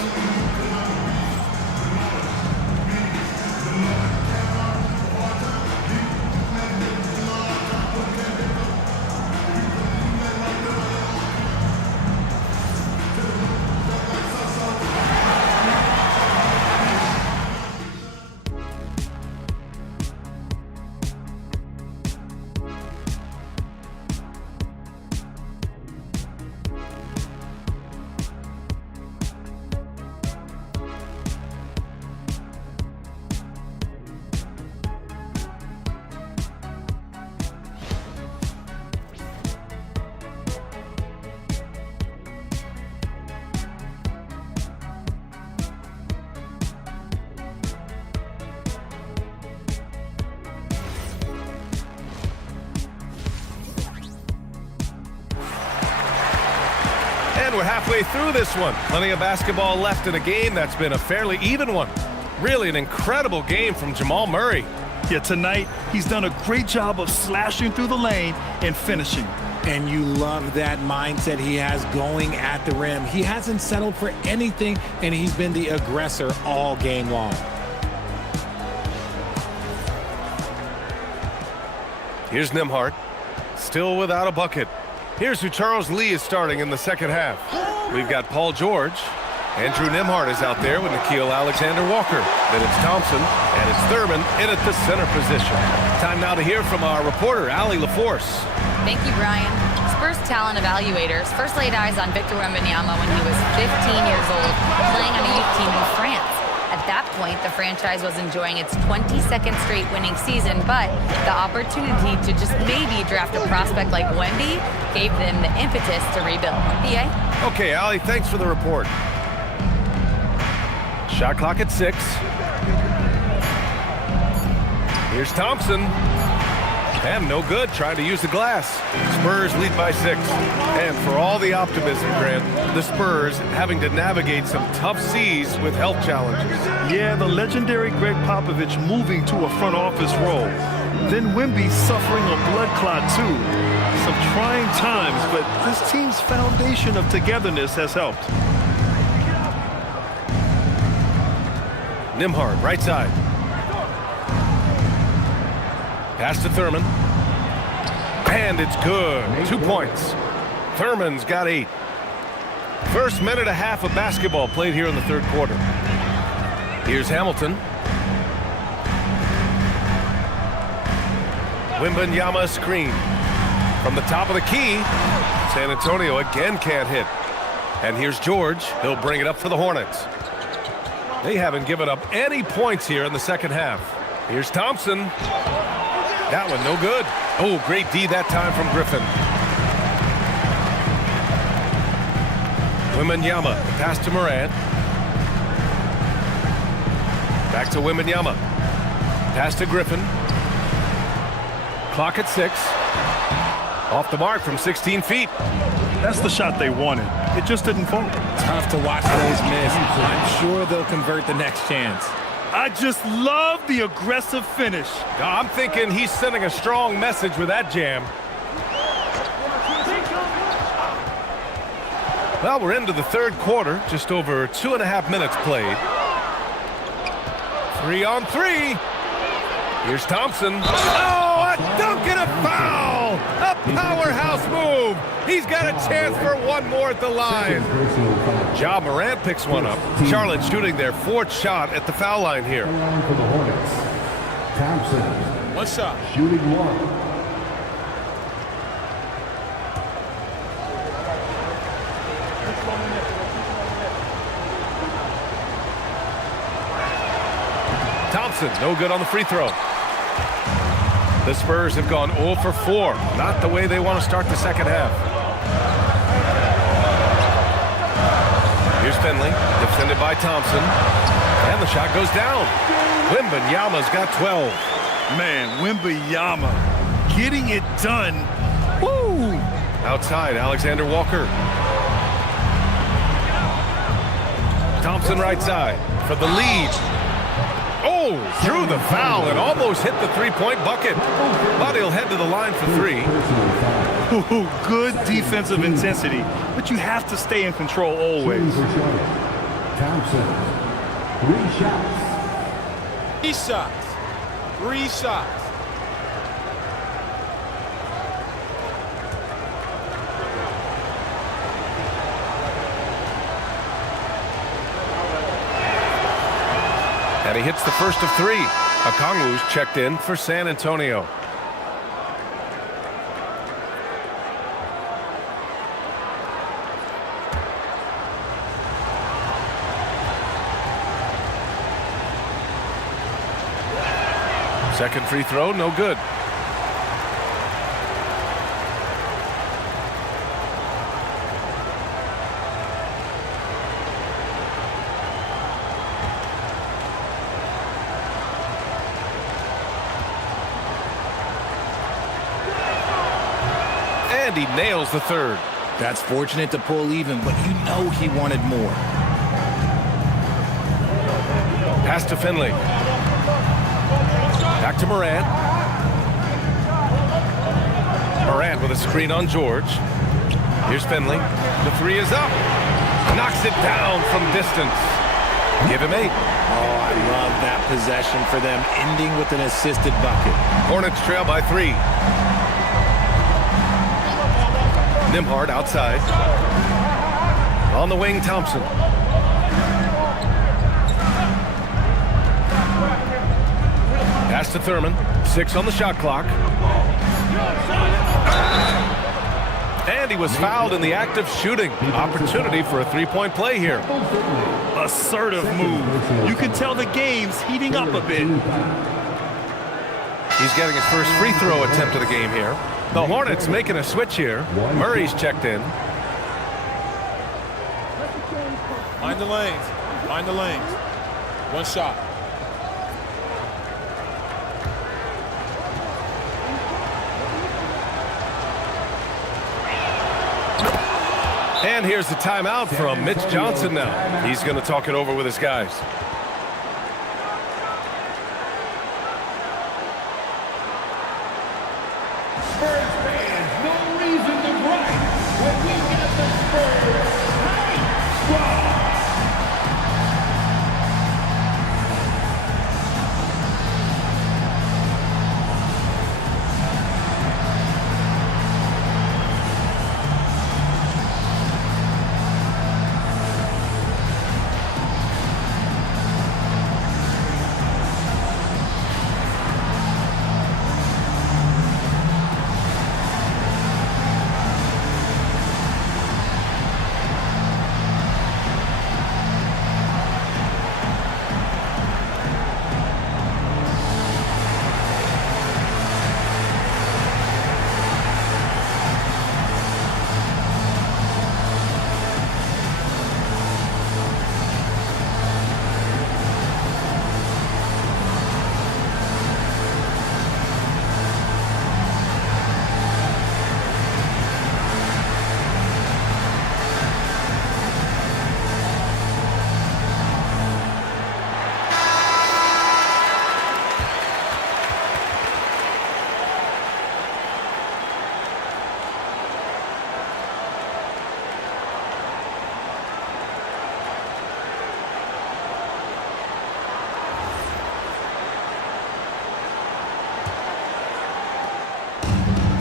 And we're halfway through this one. Plenty of basketball left in a game that's been a fairly even one. Really an incredible game from Jamal Murray. Yeah, tonight he's done a great job of slashing through the lane and finishing. And you love that mindset he has going at the rim. He hasn't settled for anything, and he's been the aggressor all game long. Here's Nembhard, still without a bucket. Here's who Charles Lee is starting in the second half. We've got Paul George. Andrew Nembhard is out there with Nickeil Alexander-Walker. Then it's Thompson, and it's Thurman in at the center position. Time now to hear from our reporter, Allie LaForce. Thank you, Brian. Spurs talent evaluators first laid eyes on Victor Wembanyama when he was 15 years old, playing on a youth team in France. At that point, the franchise was enjoying its 22nd straight winning season, but the opportunity to just maybe draft a prospect like Wemby gave them the impetus to rebuild. BA? Okay, Allie, thanks for the report. Shot clock at 6. Here's Thompson. And no good, trying to use the glass. Spurs lead by 6. And for all the optimism, Grant, the Spurs having to navigate some tough seas with health challenges. Yeah, the legendary Greg Popovich moving to a front office role. Then Wemby suffering a blood clot too. Some trying times, but this team's foundation of togetherness has helped. Nembhard, right side. Pass to Thurman. And it's good. 2 points. Thurman's got 8. First minute and a half of basketball played here in the third quarter. Here's Hamilton. Wembanyama screen. From the top of the key, San Antonio again can't hit. And here's George. He'll bring it up for the Hornets. They haven't given up any points here in the second half. Here's Thompson. That one no good. Oh, great D that time from Griffin. Wembanyama, pass to Morant. Back to Wembanyama. Pass to Griffin. Clock at 6. Off the mark from 16 feet. That's the shot they wanted. It just didn't fall. Tough to watch those miss. I'm sure they'll convert the next chance. I just love the aggressive finish. I'm thinking he's sending a strong message with that jam. Well, we're into the third quarter, just over 2.5 minutes played. 3 on 3. Here's Thompson. Oh, a dunk and a foul! A powerhouse move. He's got a chance for one more at the line. Ja Morant picks one up. Charlotte shooting their 4th shot at the foul line here. For the Hornets, Thompson. One shot. Shooting 1. Thompson, no good on the free throw. The Spurs have gone 0 for 4. Not the way they want to start the second half. Here's Finley, defended by Thompson. And the shot goes down. Wembanyama's got 12. Man, Wembanyama getting it done. Woo! Outside, Alexander Walker. Thompson right side for the lead. Oh, drew the foul and almost hit the three-point bucket. But he'll head to the line for 3. Ooh, good defensive intensity, but you have to stay in control always. Thompson. 3 shots. 3 shots. 3 shots. And he hits the first of 3. Okongwu's checked in for San Antonio. Second free throw, no good. And he nails the third. That's fortunate to pull even, but you know he wanted more. Pass to Finley. Back to Morant. Morant with a screen on George. Here's Finley. The three is up. Knocks it down from distance. Give him 8. Oh, I love that possession for them, ending with an assisted bucket. Hornets trail by 3. Nimhard outside. On the wing, Thompson. Pass to Thurman. 6 on the shot clock. And he was fouled in the act of shooting. Opportunity for a three-point play here. Assertive move. You can tell the game's heating up a bit. He's getting his first free throw attempt of the game here. The Hornets making a switch here. Murray's checked in. Mind the lanes. Mind the lanes. One shot. And here's the timeout from Mitch Johnson now. He's going to talk it over with his guys. Spurs fans, no reason to gripe when we got the Spurs hype squad.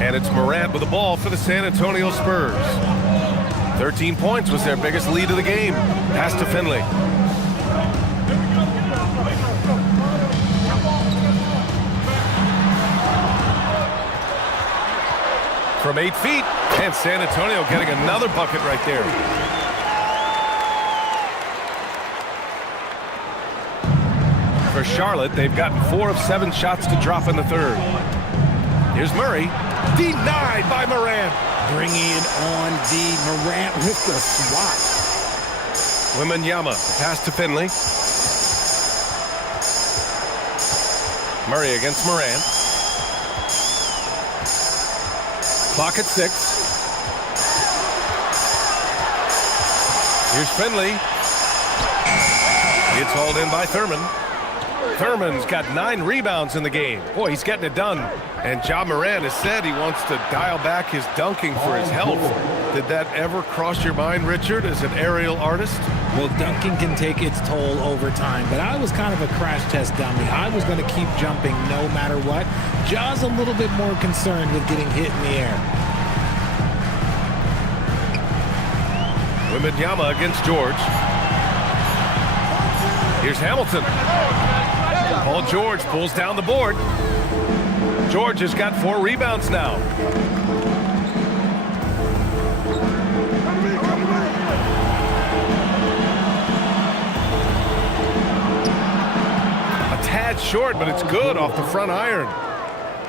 And it's Morant with the ball for the San Antonio Spurs. 13 points was their biggest lead of the game. Pass to Finley. From 8 feet, and San Antonio getting another bucket right there. For Charlotte, they've gotten 4 of 7 shots to drop in the third. Here's Murray. Denied by Morant. Bringing it on D. Morant with the swat. Wembanyama, pass to Finley. Murray against Morant. Clock at 6. Here's Finley. It's hauled in by Thurman. Thurman's got 9 rebounds in the game. Boy, he's getting it done. And Ja Morant has said he wants to dial back his dunking for his health. Did that ever cross your mind, Richard, as an aerial artist? Well, dunking can take its toll over time, but I was kind of a crash test dummy. I was going to keep jumping no matter what. Ja's a little bit more concerned with getting hit in the air. Wembanyama against George. Here's Hamilton. Paul George pulls down the board. George has got 4 rebounds now. A tad short, but it's good off the front iron.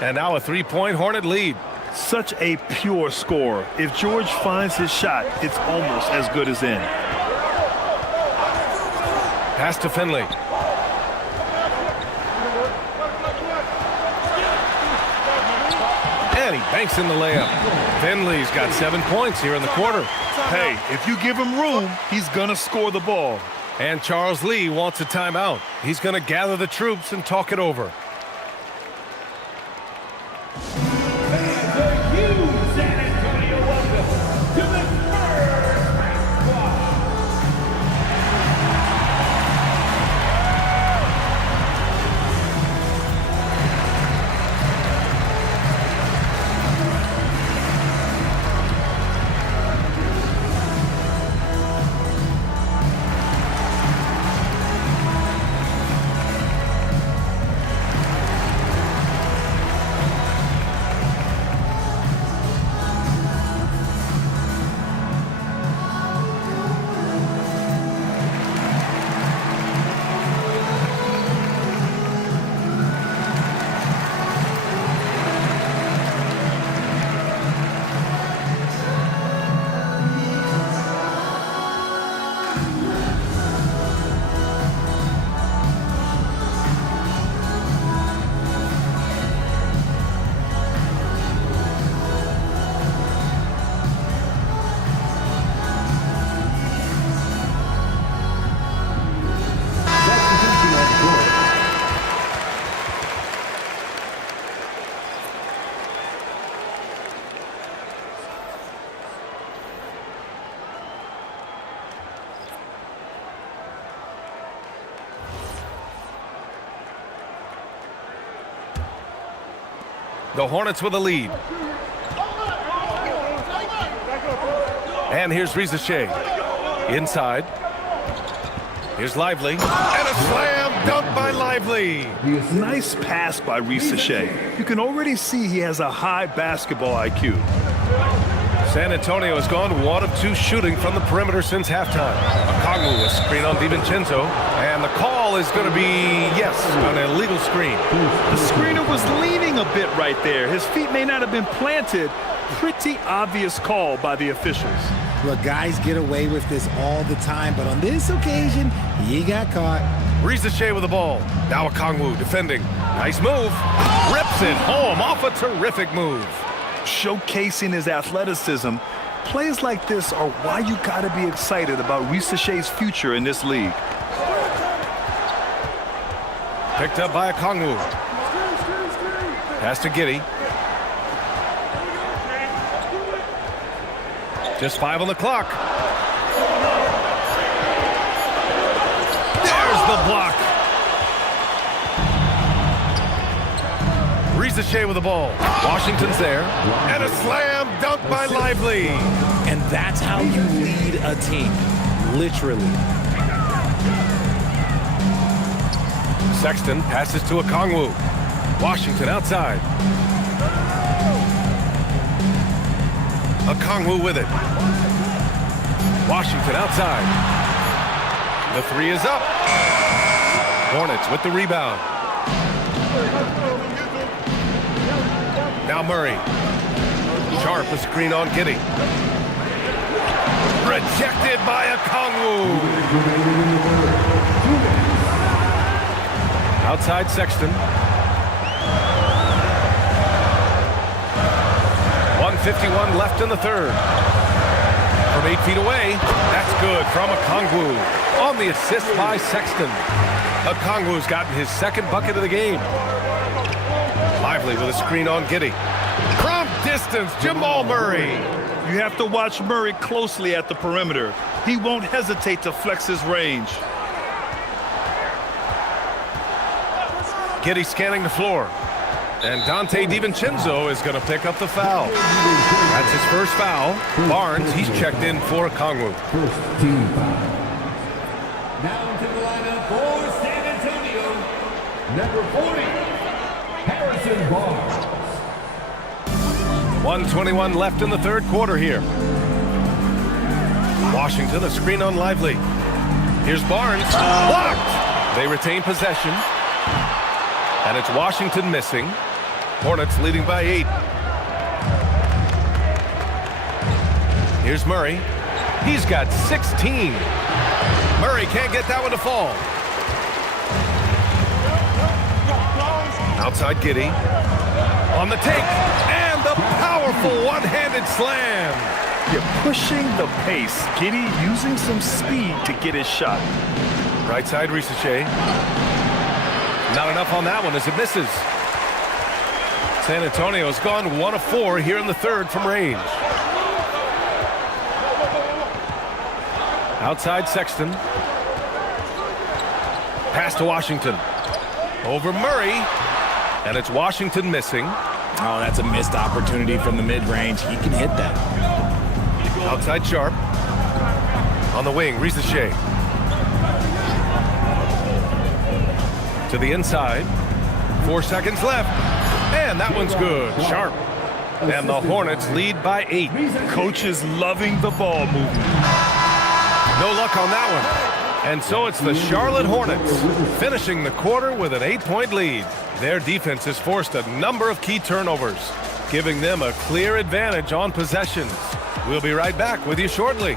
And now a 3-point Hornet lead. Such a pure score. If George finds his shot, it's almost as good as in. Pass to Finley. And he banks in the layup. Finley's got 7 points here in the quarter. Hey, if you give him room, he's going to score the ball. And Charles Lee wants a timeout. He's going to gather the troops and talk it over. Fans are huge, San Antonio. Welcome to the Spurs practice squad. The Hornets with a lead. And here's Rizachet. Inside. Here's Lively. And a slam dunk by Lively. Nice pass by Rizachet. You can already see he has a high basketball IQ. San Antonio has gone 1 of 2 shooting from the perimeter since halftime. Okongwu, a screen on DiVincenzo. And the call is going to be, yes, an illegal screen. The screener was leaning a bit right there. His feet may not have been planted. Pretty obvious call by the officials. Look, guys get away with this all the time, but on this occasion, he got caught. Rizachet with the ball. Now Okongwu defending. Nice move. Rips it home off a terrific move. Showcasing his athleticism, plays like this are why you got to be excited about Rizachet's future in this league. Picked up by Okongwu. Pass to Giddey. Just 5 on the clock. There's the block. Rizachet with the ball. Washington's there. And a slam dunk by Lively. And that's how you lead a team, literally. Sexton passes to Okongwu. Washington outside. Okongwu with it. Washington outside. The 3 is up. Hornets with the rebound. Now Murray. Sharp a screen on Giddey. Rejected by Okongwu. Outside Sexton. 1:51 left in the third. From 8 feet away, that's good from Okongwu. On the assist by Sexton. Okongwu's gotten his 2nd bucket of the game. Lively with a screen on Giddey. From distance, Jamal Murray. You have to watch Murray closely at the perimeter. He won't hesitate to flex his range. Giddey scanning the floor. And Dante DiVincenzo is going to pick up the foul. That's his first foul. Barnes, he's checked in for Okongwu. First team foul. Now to the lineup for San Antonio. Number 40, Harrison Barnes. 1:21 left in the third quarter here. Washington, a screen on Lively. Here's Barnes. Blocked. They retain possession. And it's Washington missing. Hornets leading by 8. Here's Murray. He's got 16. Murray can't get that one to fall. Outside Giddey. On the take. And And the powerful one-handed slam. You're pushing the pace. Giddy using some speed to get his shot. Right side Ricochet. Not enough on that one as it misses. San Antonio's gone 1 of 4 here in the third from range. Outside Sexton. Pass to Washington. Over Murray. And it's Washington missing. Oh, that's a missed opportunity from the mid-range. He can hit that. Outside Sharp. On the wing, Ricochet. To the inside. 4 seconds left. And that one's good. Sharp. And the Hornets lead by 8. Coach is loving the ball movement. No luck on that one. And so it's the Charlotte Hornets finishing the quarter with an 8-point lead. Their defense has forced a number of key turnovers, giving them a clear advantage on possessions. We'll be right back with you shortly.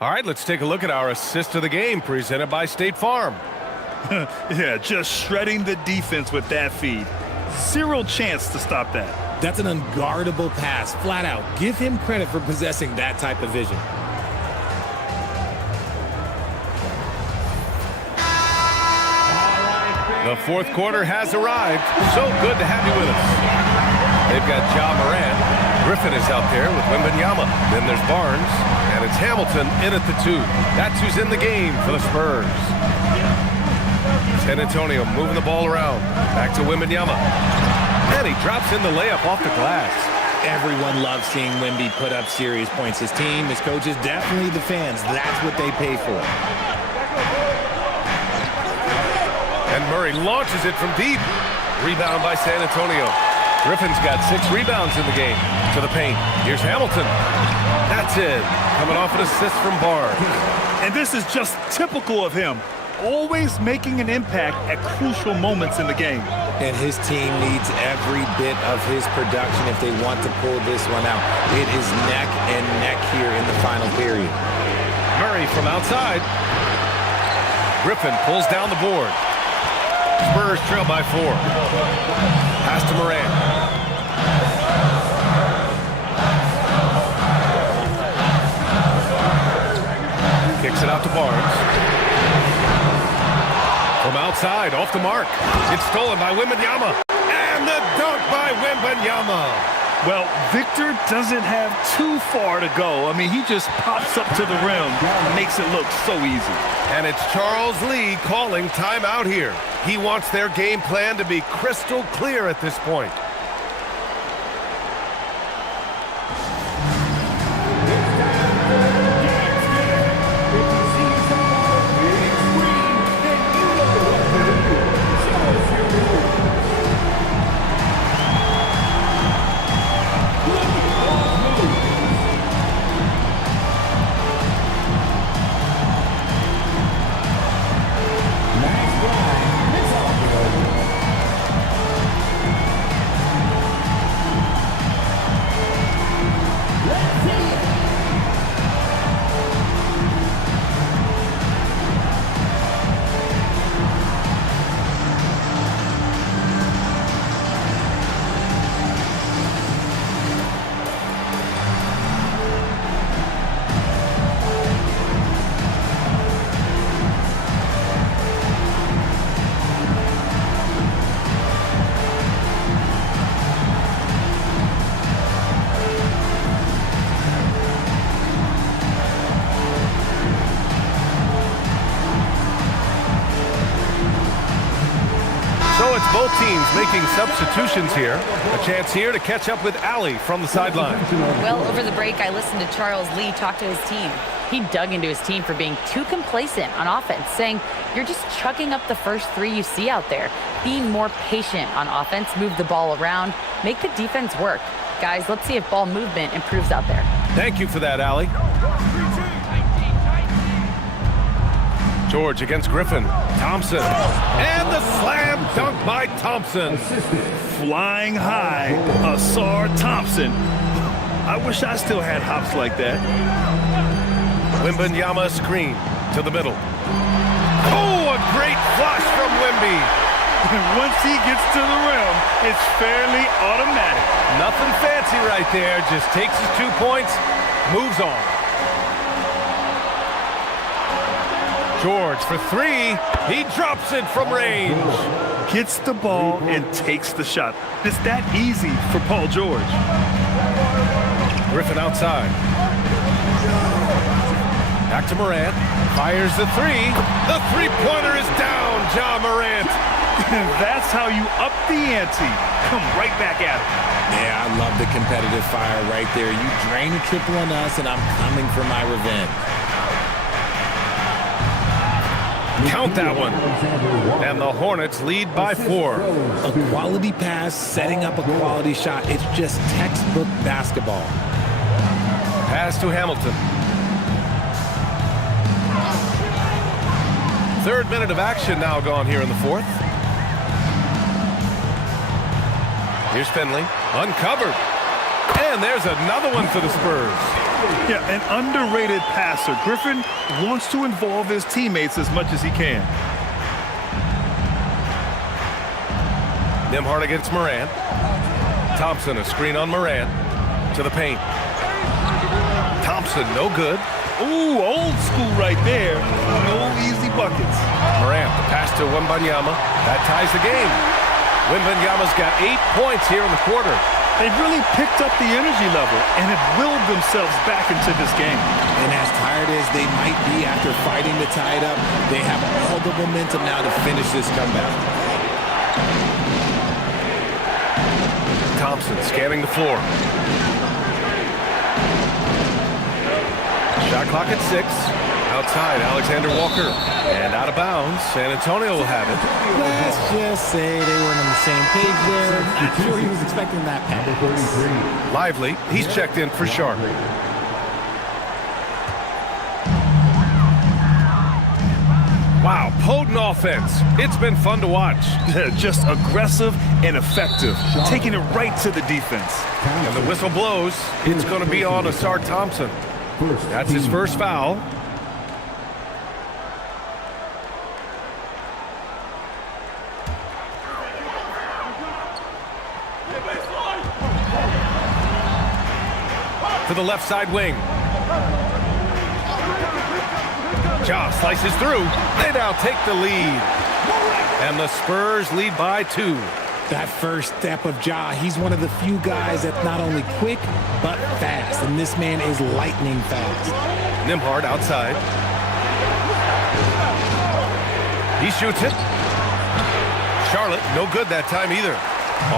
All right, let's take a look at our assist of the game presented by State Farm. Yeah, just shredding the defense with that feed. Zero chance to stop that. That's an unguardable pass, flat out. Give him credit for possessing that type of vision. The fourth quarter has arrived. So good to have you with us. They've got Ja Morant. Griffin is out there with Wembanyama. Then there's Barnes. And it's Hamilton in at the 2. That's who's in the game for the Spurs. San Antonio moving the ball around. Back to Wembanyama. And he drops in the layup off the glass. Everyone loves seeing Wemby put up serious points. His team, his coaches, definitely the fans. That's what they pay for. And Murray launches it from deep. Rebound by San Antonio. Griffin's got 6 rebounds in the game. To the paint. Here's Hamilton. That's it. Coming off an assist from Barnes. And this is just typical of him. Always making an impact at crucial moments in the game. And his team needs every bit of his production if they want to pull this one out. It is neck and neck here in the final period. Murray from outside. Griffin pulls down the board. Spurs trail by 4. Pass to Morant. Kicks it out to Barnes. From outside, off the mark. It's stolen by Wembanyama. And the dunk by Wembanyama. Well, Victor doesn't have too far to go. I mean, he just pops up to the rim and makes it look so easy. And it's Charles Lee calling timeout here. He wants their game plan to be crystal clear at this point. So it's both teams making substitutions here. A chance here to catch up with Allie from the sideline. Well, over the break, I listened to Charles Lee talk to his team. He dug into his team for being too complacent on offense, saying, you're just chucking up the first 3 you see out there. Being more patient on offense, move the ball around, make the defense work. Guys, let's see if ball movement improves out there. Thank you for that, Allie. George against Griffin. Thompson. And the slam dunk by Thompson. Flying high, Asar Thompson. I wish I still had hops like that. Wembanyama screen to the middle. Oh, a great flush from Wemby. Once he gets to the rim, it's fairly automatic. Nothing fancy right there. Just takes his 2 points, moves on. George for three. He drops it from range. Gets the ball and takes the shot. It's that easy for Paul George. Griffin outside. Back to Morant. Fires the three. The three-pointer is down, Ja Morant. That's how you up the ante. Come right back at it. Yeah, I love the competitive fire right there. You drain a triple on us, and I'm coming for my revenge. Count that one. And the Hornets lead by 4. A quality pass, setting up a quality shot. It's just textbook basketball. Pass to Hamilton. Third minute of action now gone here in the fourth. Here's Finley, uncovered. And there's another one for the Spurs. Yeah, an underrated passer. Griffin wants to involve his teammates as much as he can. Nembhard against Morant. Thompson, a screen on Morant. To the paint. Thompson, no good. Ooh, old school right there. No easy buckets. Morant, the pass to Wembanyama. That ties the game. Wembanyama's got 8 points here in the quarter. They've really picked up the energy level and have willed themselves back into this game. And as tired as they might be after fighting to tie it up, they have all the momentum now to finish this comeback. Thompson scanning the floor. Shot clock at 6. Outside, Alexander Walker. And out of bounds, San Antonio will have it. Let's just say they weren't on the same page there. Not sure he was expecting that pass. Lively, he's checked in for Sharp. Wow, potent offense. It's been fun to watch. Just aggressive and effective, taking it right to the defense. And the whistle blows. It's going to be on Asar Thompson. That's his first foul. To the left side wing. Ja slices through. They now take the lead. And the Spurs lead by 2. That first step of Ja, he's one of the few guys that's not only quick, but fast. And this man is lightning fast. Nembhard outside. He shoots it. Charlotte, no good that time either.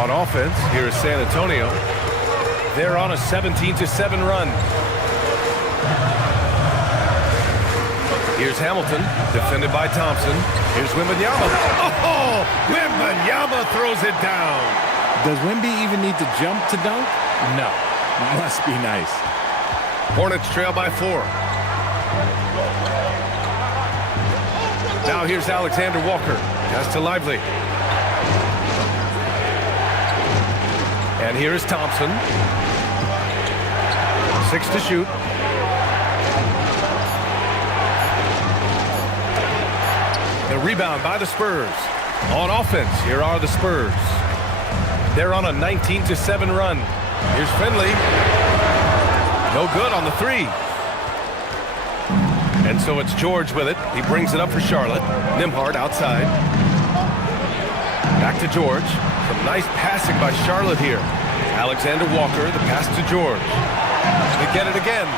On offense, here is San Antonio. They're on a 17-7 run. Here's Hamilton, defended by Thompson. Here's Wembanyama. Oh, Wembanyama throws it down. Does Wemby even need to jump to dunk? No. Must be nice. Hornets trail by 4. Now here's Alexander Walker. Pass to Lively. And here's Thompson. 6 to shoot. The rebound by the Spurs. On offense, here are the Spurs. They're on a 19-7 run. Here's Finley. No good on the 3. And so it's George with it. He brings it up for Charlotte. Nembhard outside. Back to George. Some nice passing by Charlotte here. Alexander Walker, the pass to George. They get it again.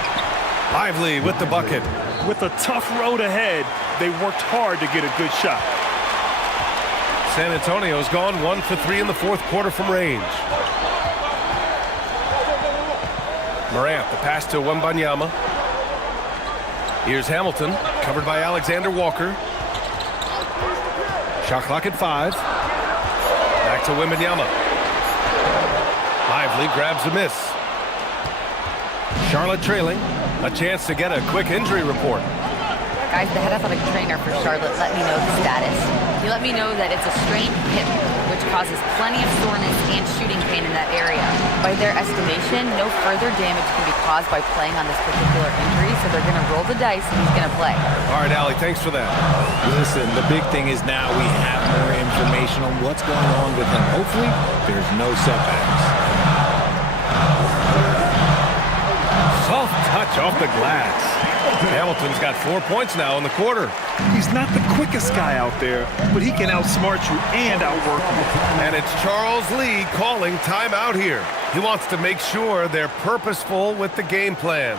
Lively with the bucket. With a tough road ahead, they worked hard to get a good shot. San Antonio's gone 1 for 3 in the fourth quarter from range. Morant, the pass to Wembanyama. Here's Hamilton, covered by Alexander Walker. Shot clock at 5. Back to Wembanyama. Lively grabs a miss. Charlotte trailing. A chance to get a quick injury report. Guys, the head athletic trainer for Charlotte let me know the status. He let me know that it's a strained hip, which causes plenty of soreness and shooting pain in that area. By their estimation, no further damage can be caused by playing on this particular injury, so they're going to roll the dice and he's going to play. All right, Allie, thanks for that. Listen, the big thing is now we have more information on what's going on with him. Hopefully, there's no setbacks. Soft touch off the glass. Hamilton's got 4 points now in the quarter. He's not the quickest guy out there, but he can outsmart you and outwork you. And it's Charles Lee calling timeout here. He wants to make sure they're purposeful with the game plan.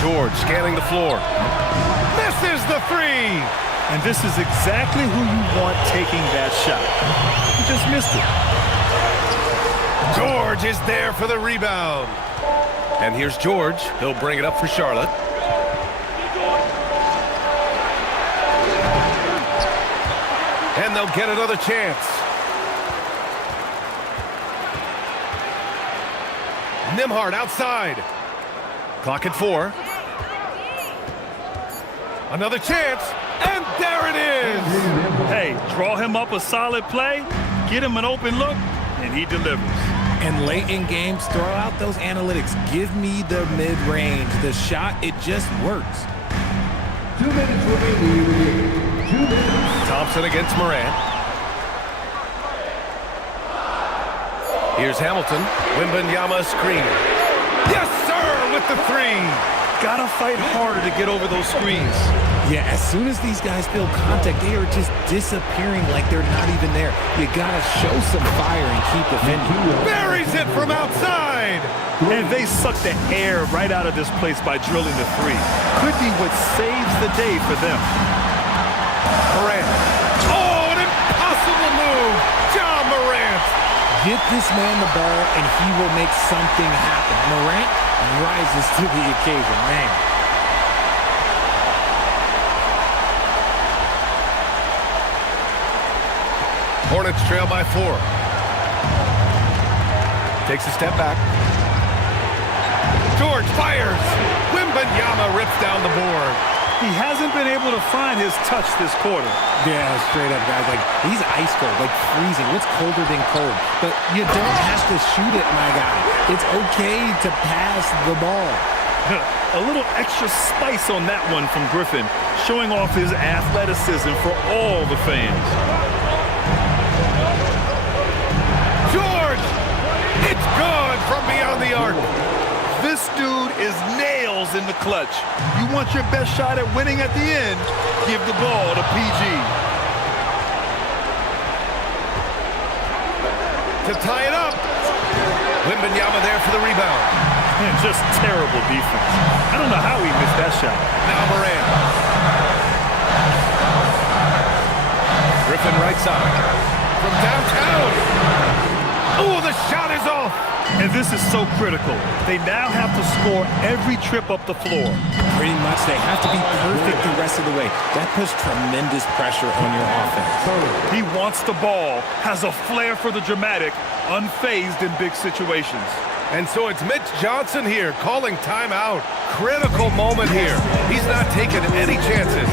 George scanning the floor. Misses the three. And this is exactly who you want taking that shot. He just missed it. George is there for the rebound. And here's George. He'll bring it up for Charlotte. And they'll get another chance. Nimhart outside. Clock at 4. Another chance, and there it is! Hey, draw him up a solid play, get him an open look, and he delivers. And late in games, throw out those analytics. Give me the mid-range. The shot, it just works. 2 minutes remaining. 2 minutes. Thompson against Morant. Here's Hamilton. Wembanyama screen. Yes, sir, with the three. Gotta fight harder to get over those screens. Yeah, as soon as these guys feel contact, they are just disappearing like they're not even there. You gotta show some fire and keep defending. Buries it from outside. And they suck the air right out of this place by drilling the three. Could be what saves the day for them. Morant. Oh, an impossible move. John Morant. Get this man the ball, and he will make something happen. Morant rises to the occasion, man. Hornets trail by 4. Takes a step back. George fires. Wembanyama rips down the board. He hasn't been able to find his touch this quarter. Yeah, straight up, guys. Like, he's ice cold, like freezing. What's colder than cold? But you don't have to shoot it, my guy. It's okay to pass the ball. A little extra spice on that one from Griffin, showing off his athleticism for all the fans. George! It's good from beyond the arc. This dude is nails in the clutch. You want your best shot at winning at the end, give the ball to PG. To tie it up. Wembanyama there for the rebound. Man, just terrible defense. I don't know how he missed that shot. Now Morant. Griffin right side. From downtown. Oh, the shot is off. And this is so critical. They now have to score every trip up the floor. Pretty much, they have to be perfect the rest of the way. That puts tremendous pressure on your offense. He wants the ball, has a flair for the dramatic, unfazed in big situations. And so it's Mitch Johnson here calling timeout. Critical moment here. He's not taking any chances.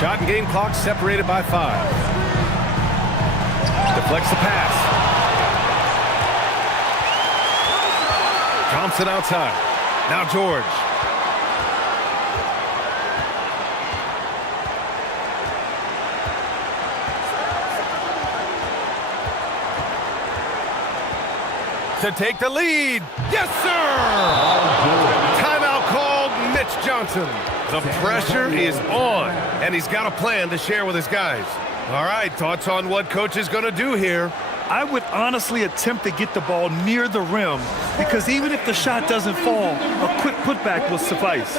Shot and game clock separated by 5. Deflects the pass. Thompson outside. Now George. To take the lead. Yes, sir! Timeout called. Mitch Johnson. The pressure is on, and he's got a plan to share with his guys. All right, thoughts on what coach is going to do here? I would honestly attempt to get the ball near the rim because even if the shot doesn't fall, a quick putback will suffice.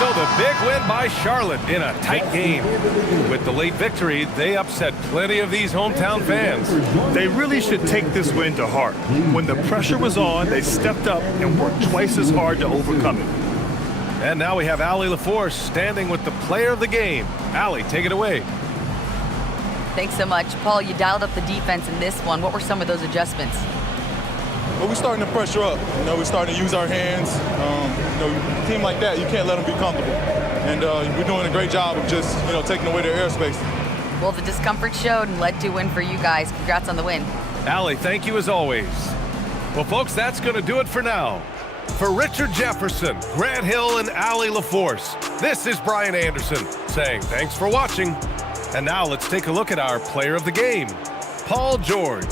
So the big win by Charlotte in a tight game. With the late victory, they upset plenty of these hometown fans. They really should take this win to heart. When the pressure was on, they stepped up and worked twice as hard to overcome it. And now we have Allie LaForce standing with the player of the game. Allie, take it away. Thanks so much. Paul, you dialed up the defense in this one. What were some of those adjustments? Well, we're starting to pressure up. We're starting to use our hands. A team like that, you can't let them be comfortable. And we're doing a great job of just, taking away their airspace. Well, the discomfort showed and led to a win for you guys. Congrats on the win. Allie, thank you as always. Well, folks, that's going to do it for now. For Richard Jefferson, Grant Hill, and Allie LaForce, this is Brian Anderson saying thanks for watching. And now let's take a look at our player of the game, Paul George.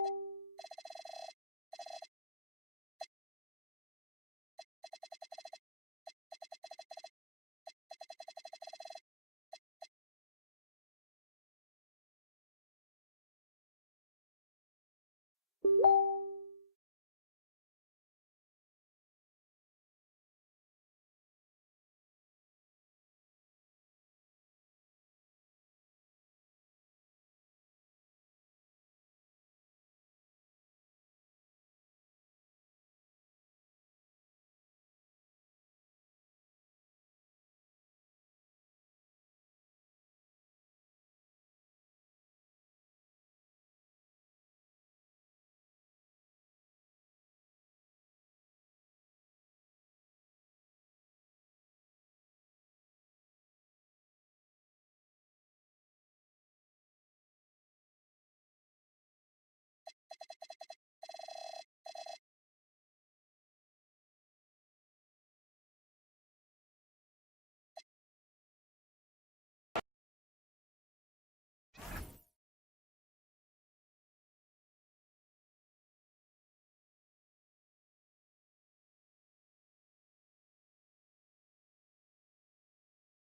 Bye.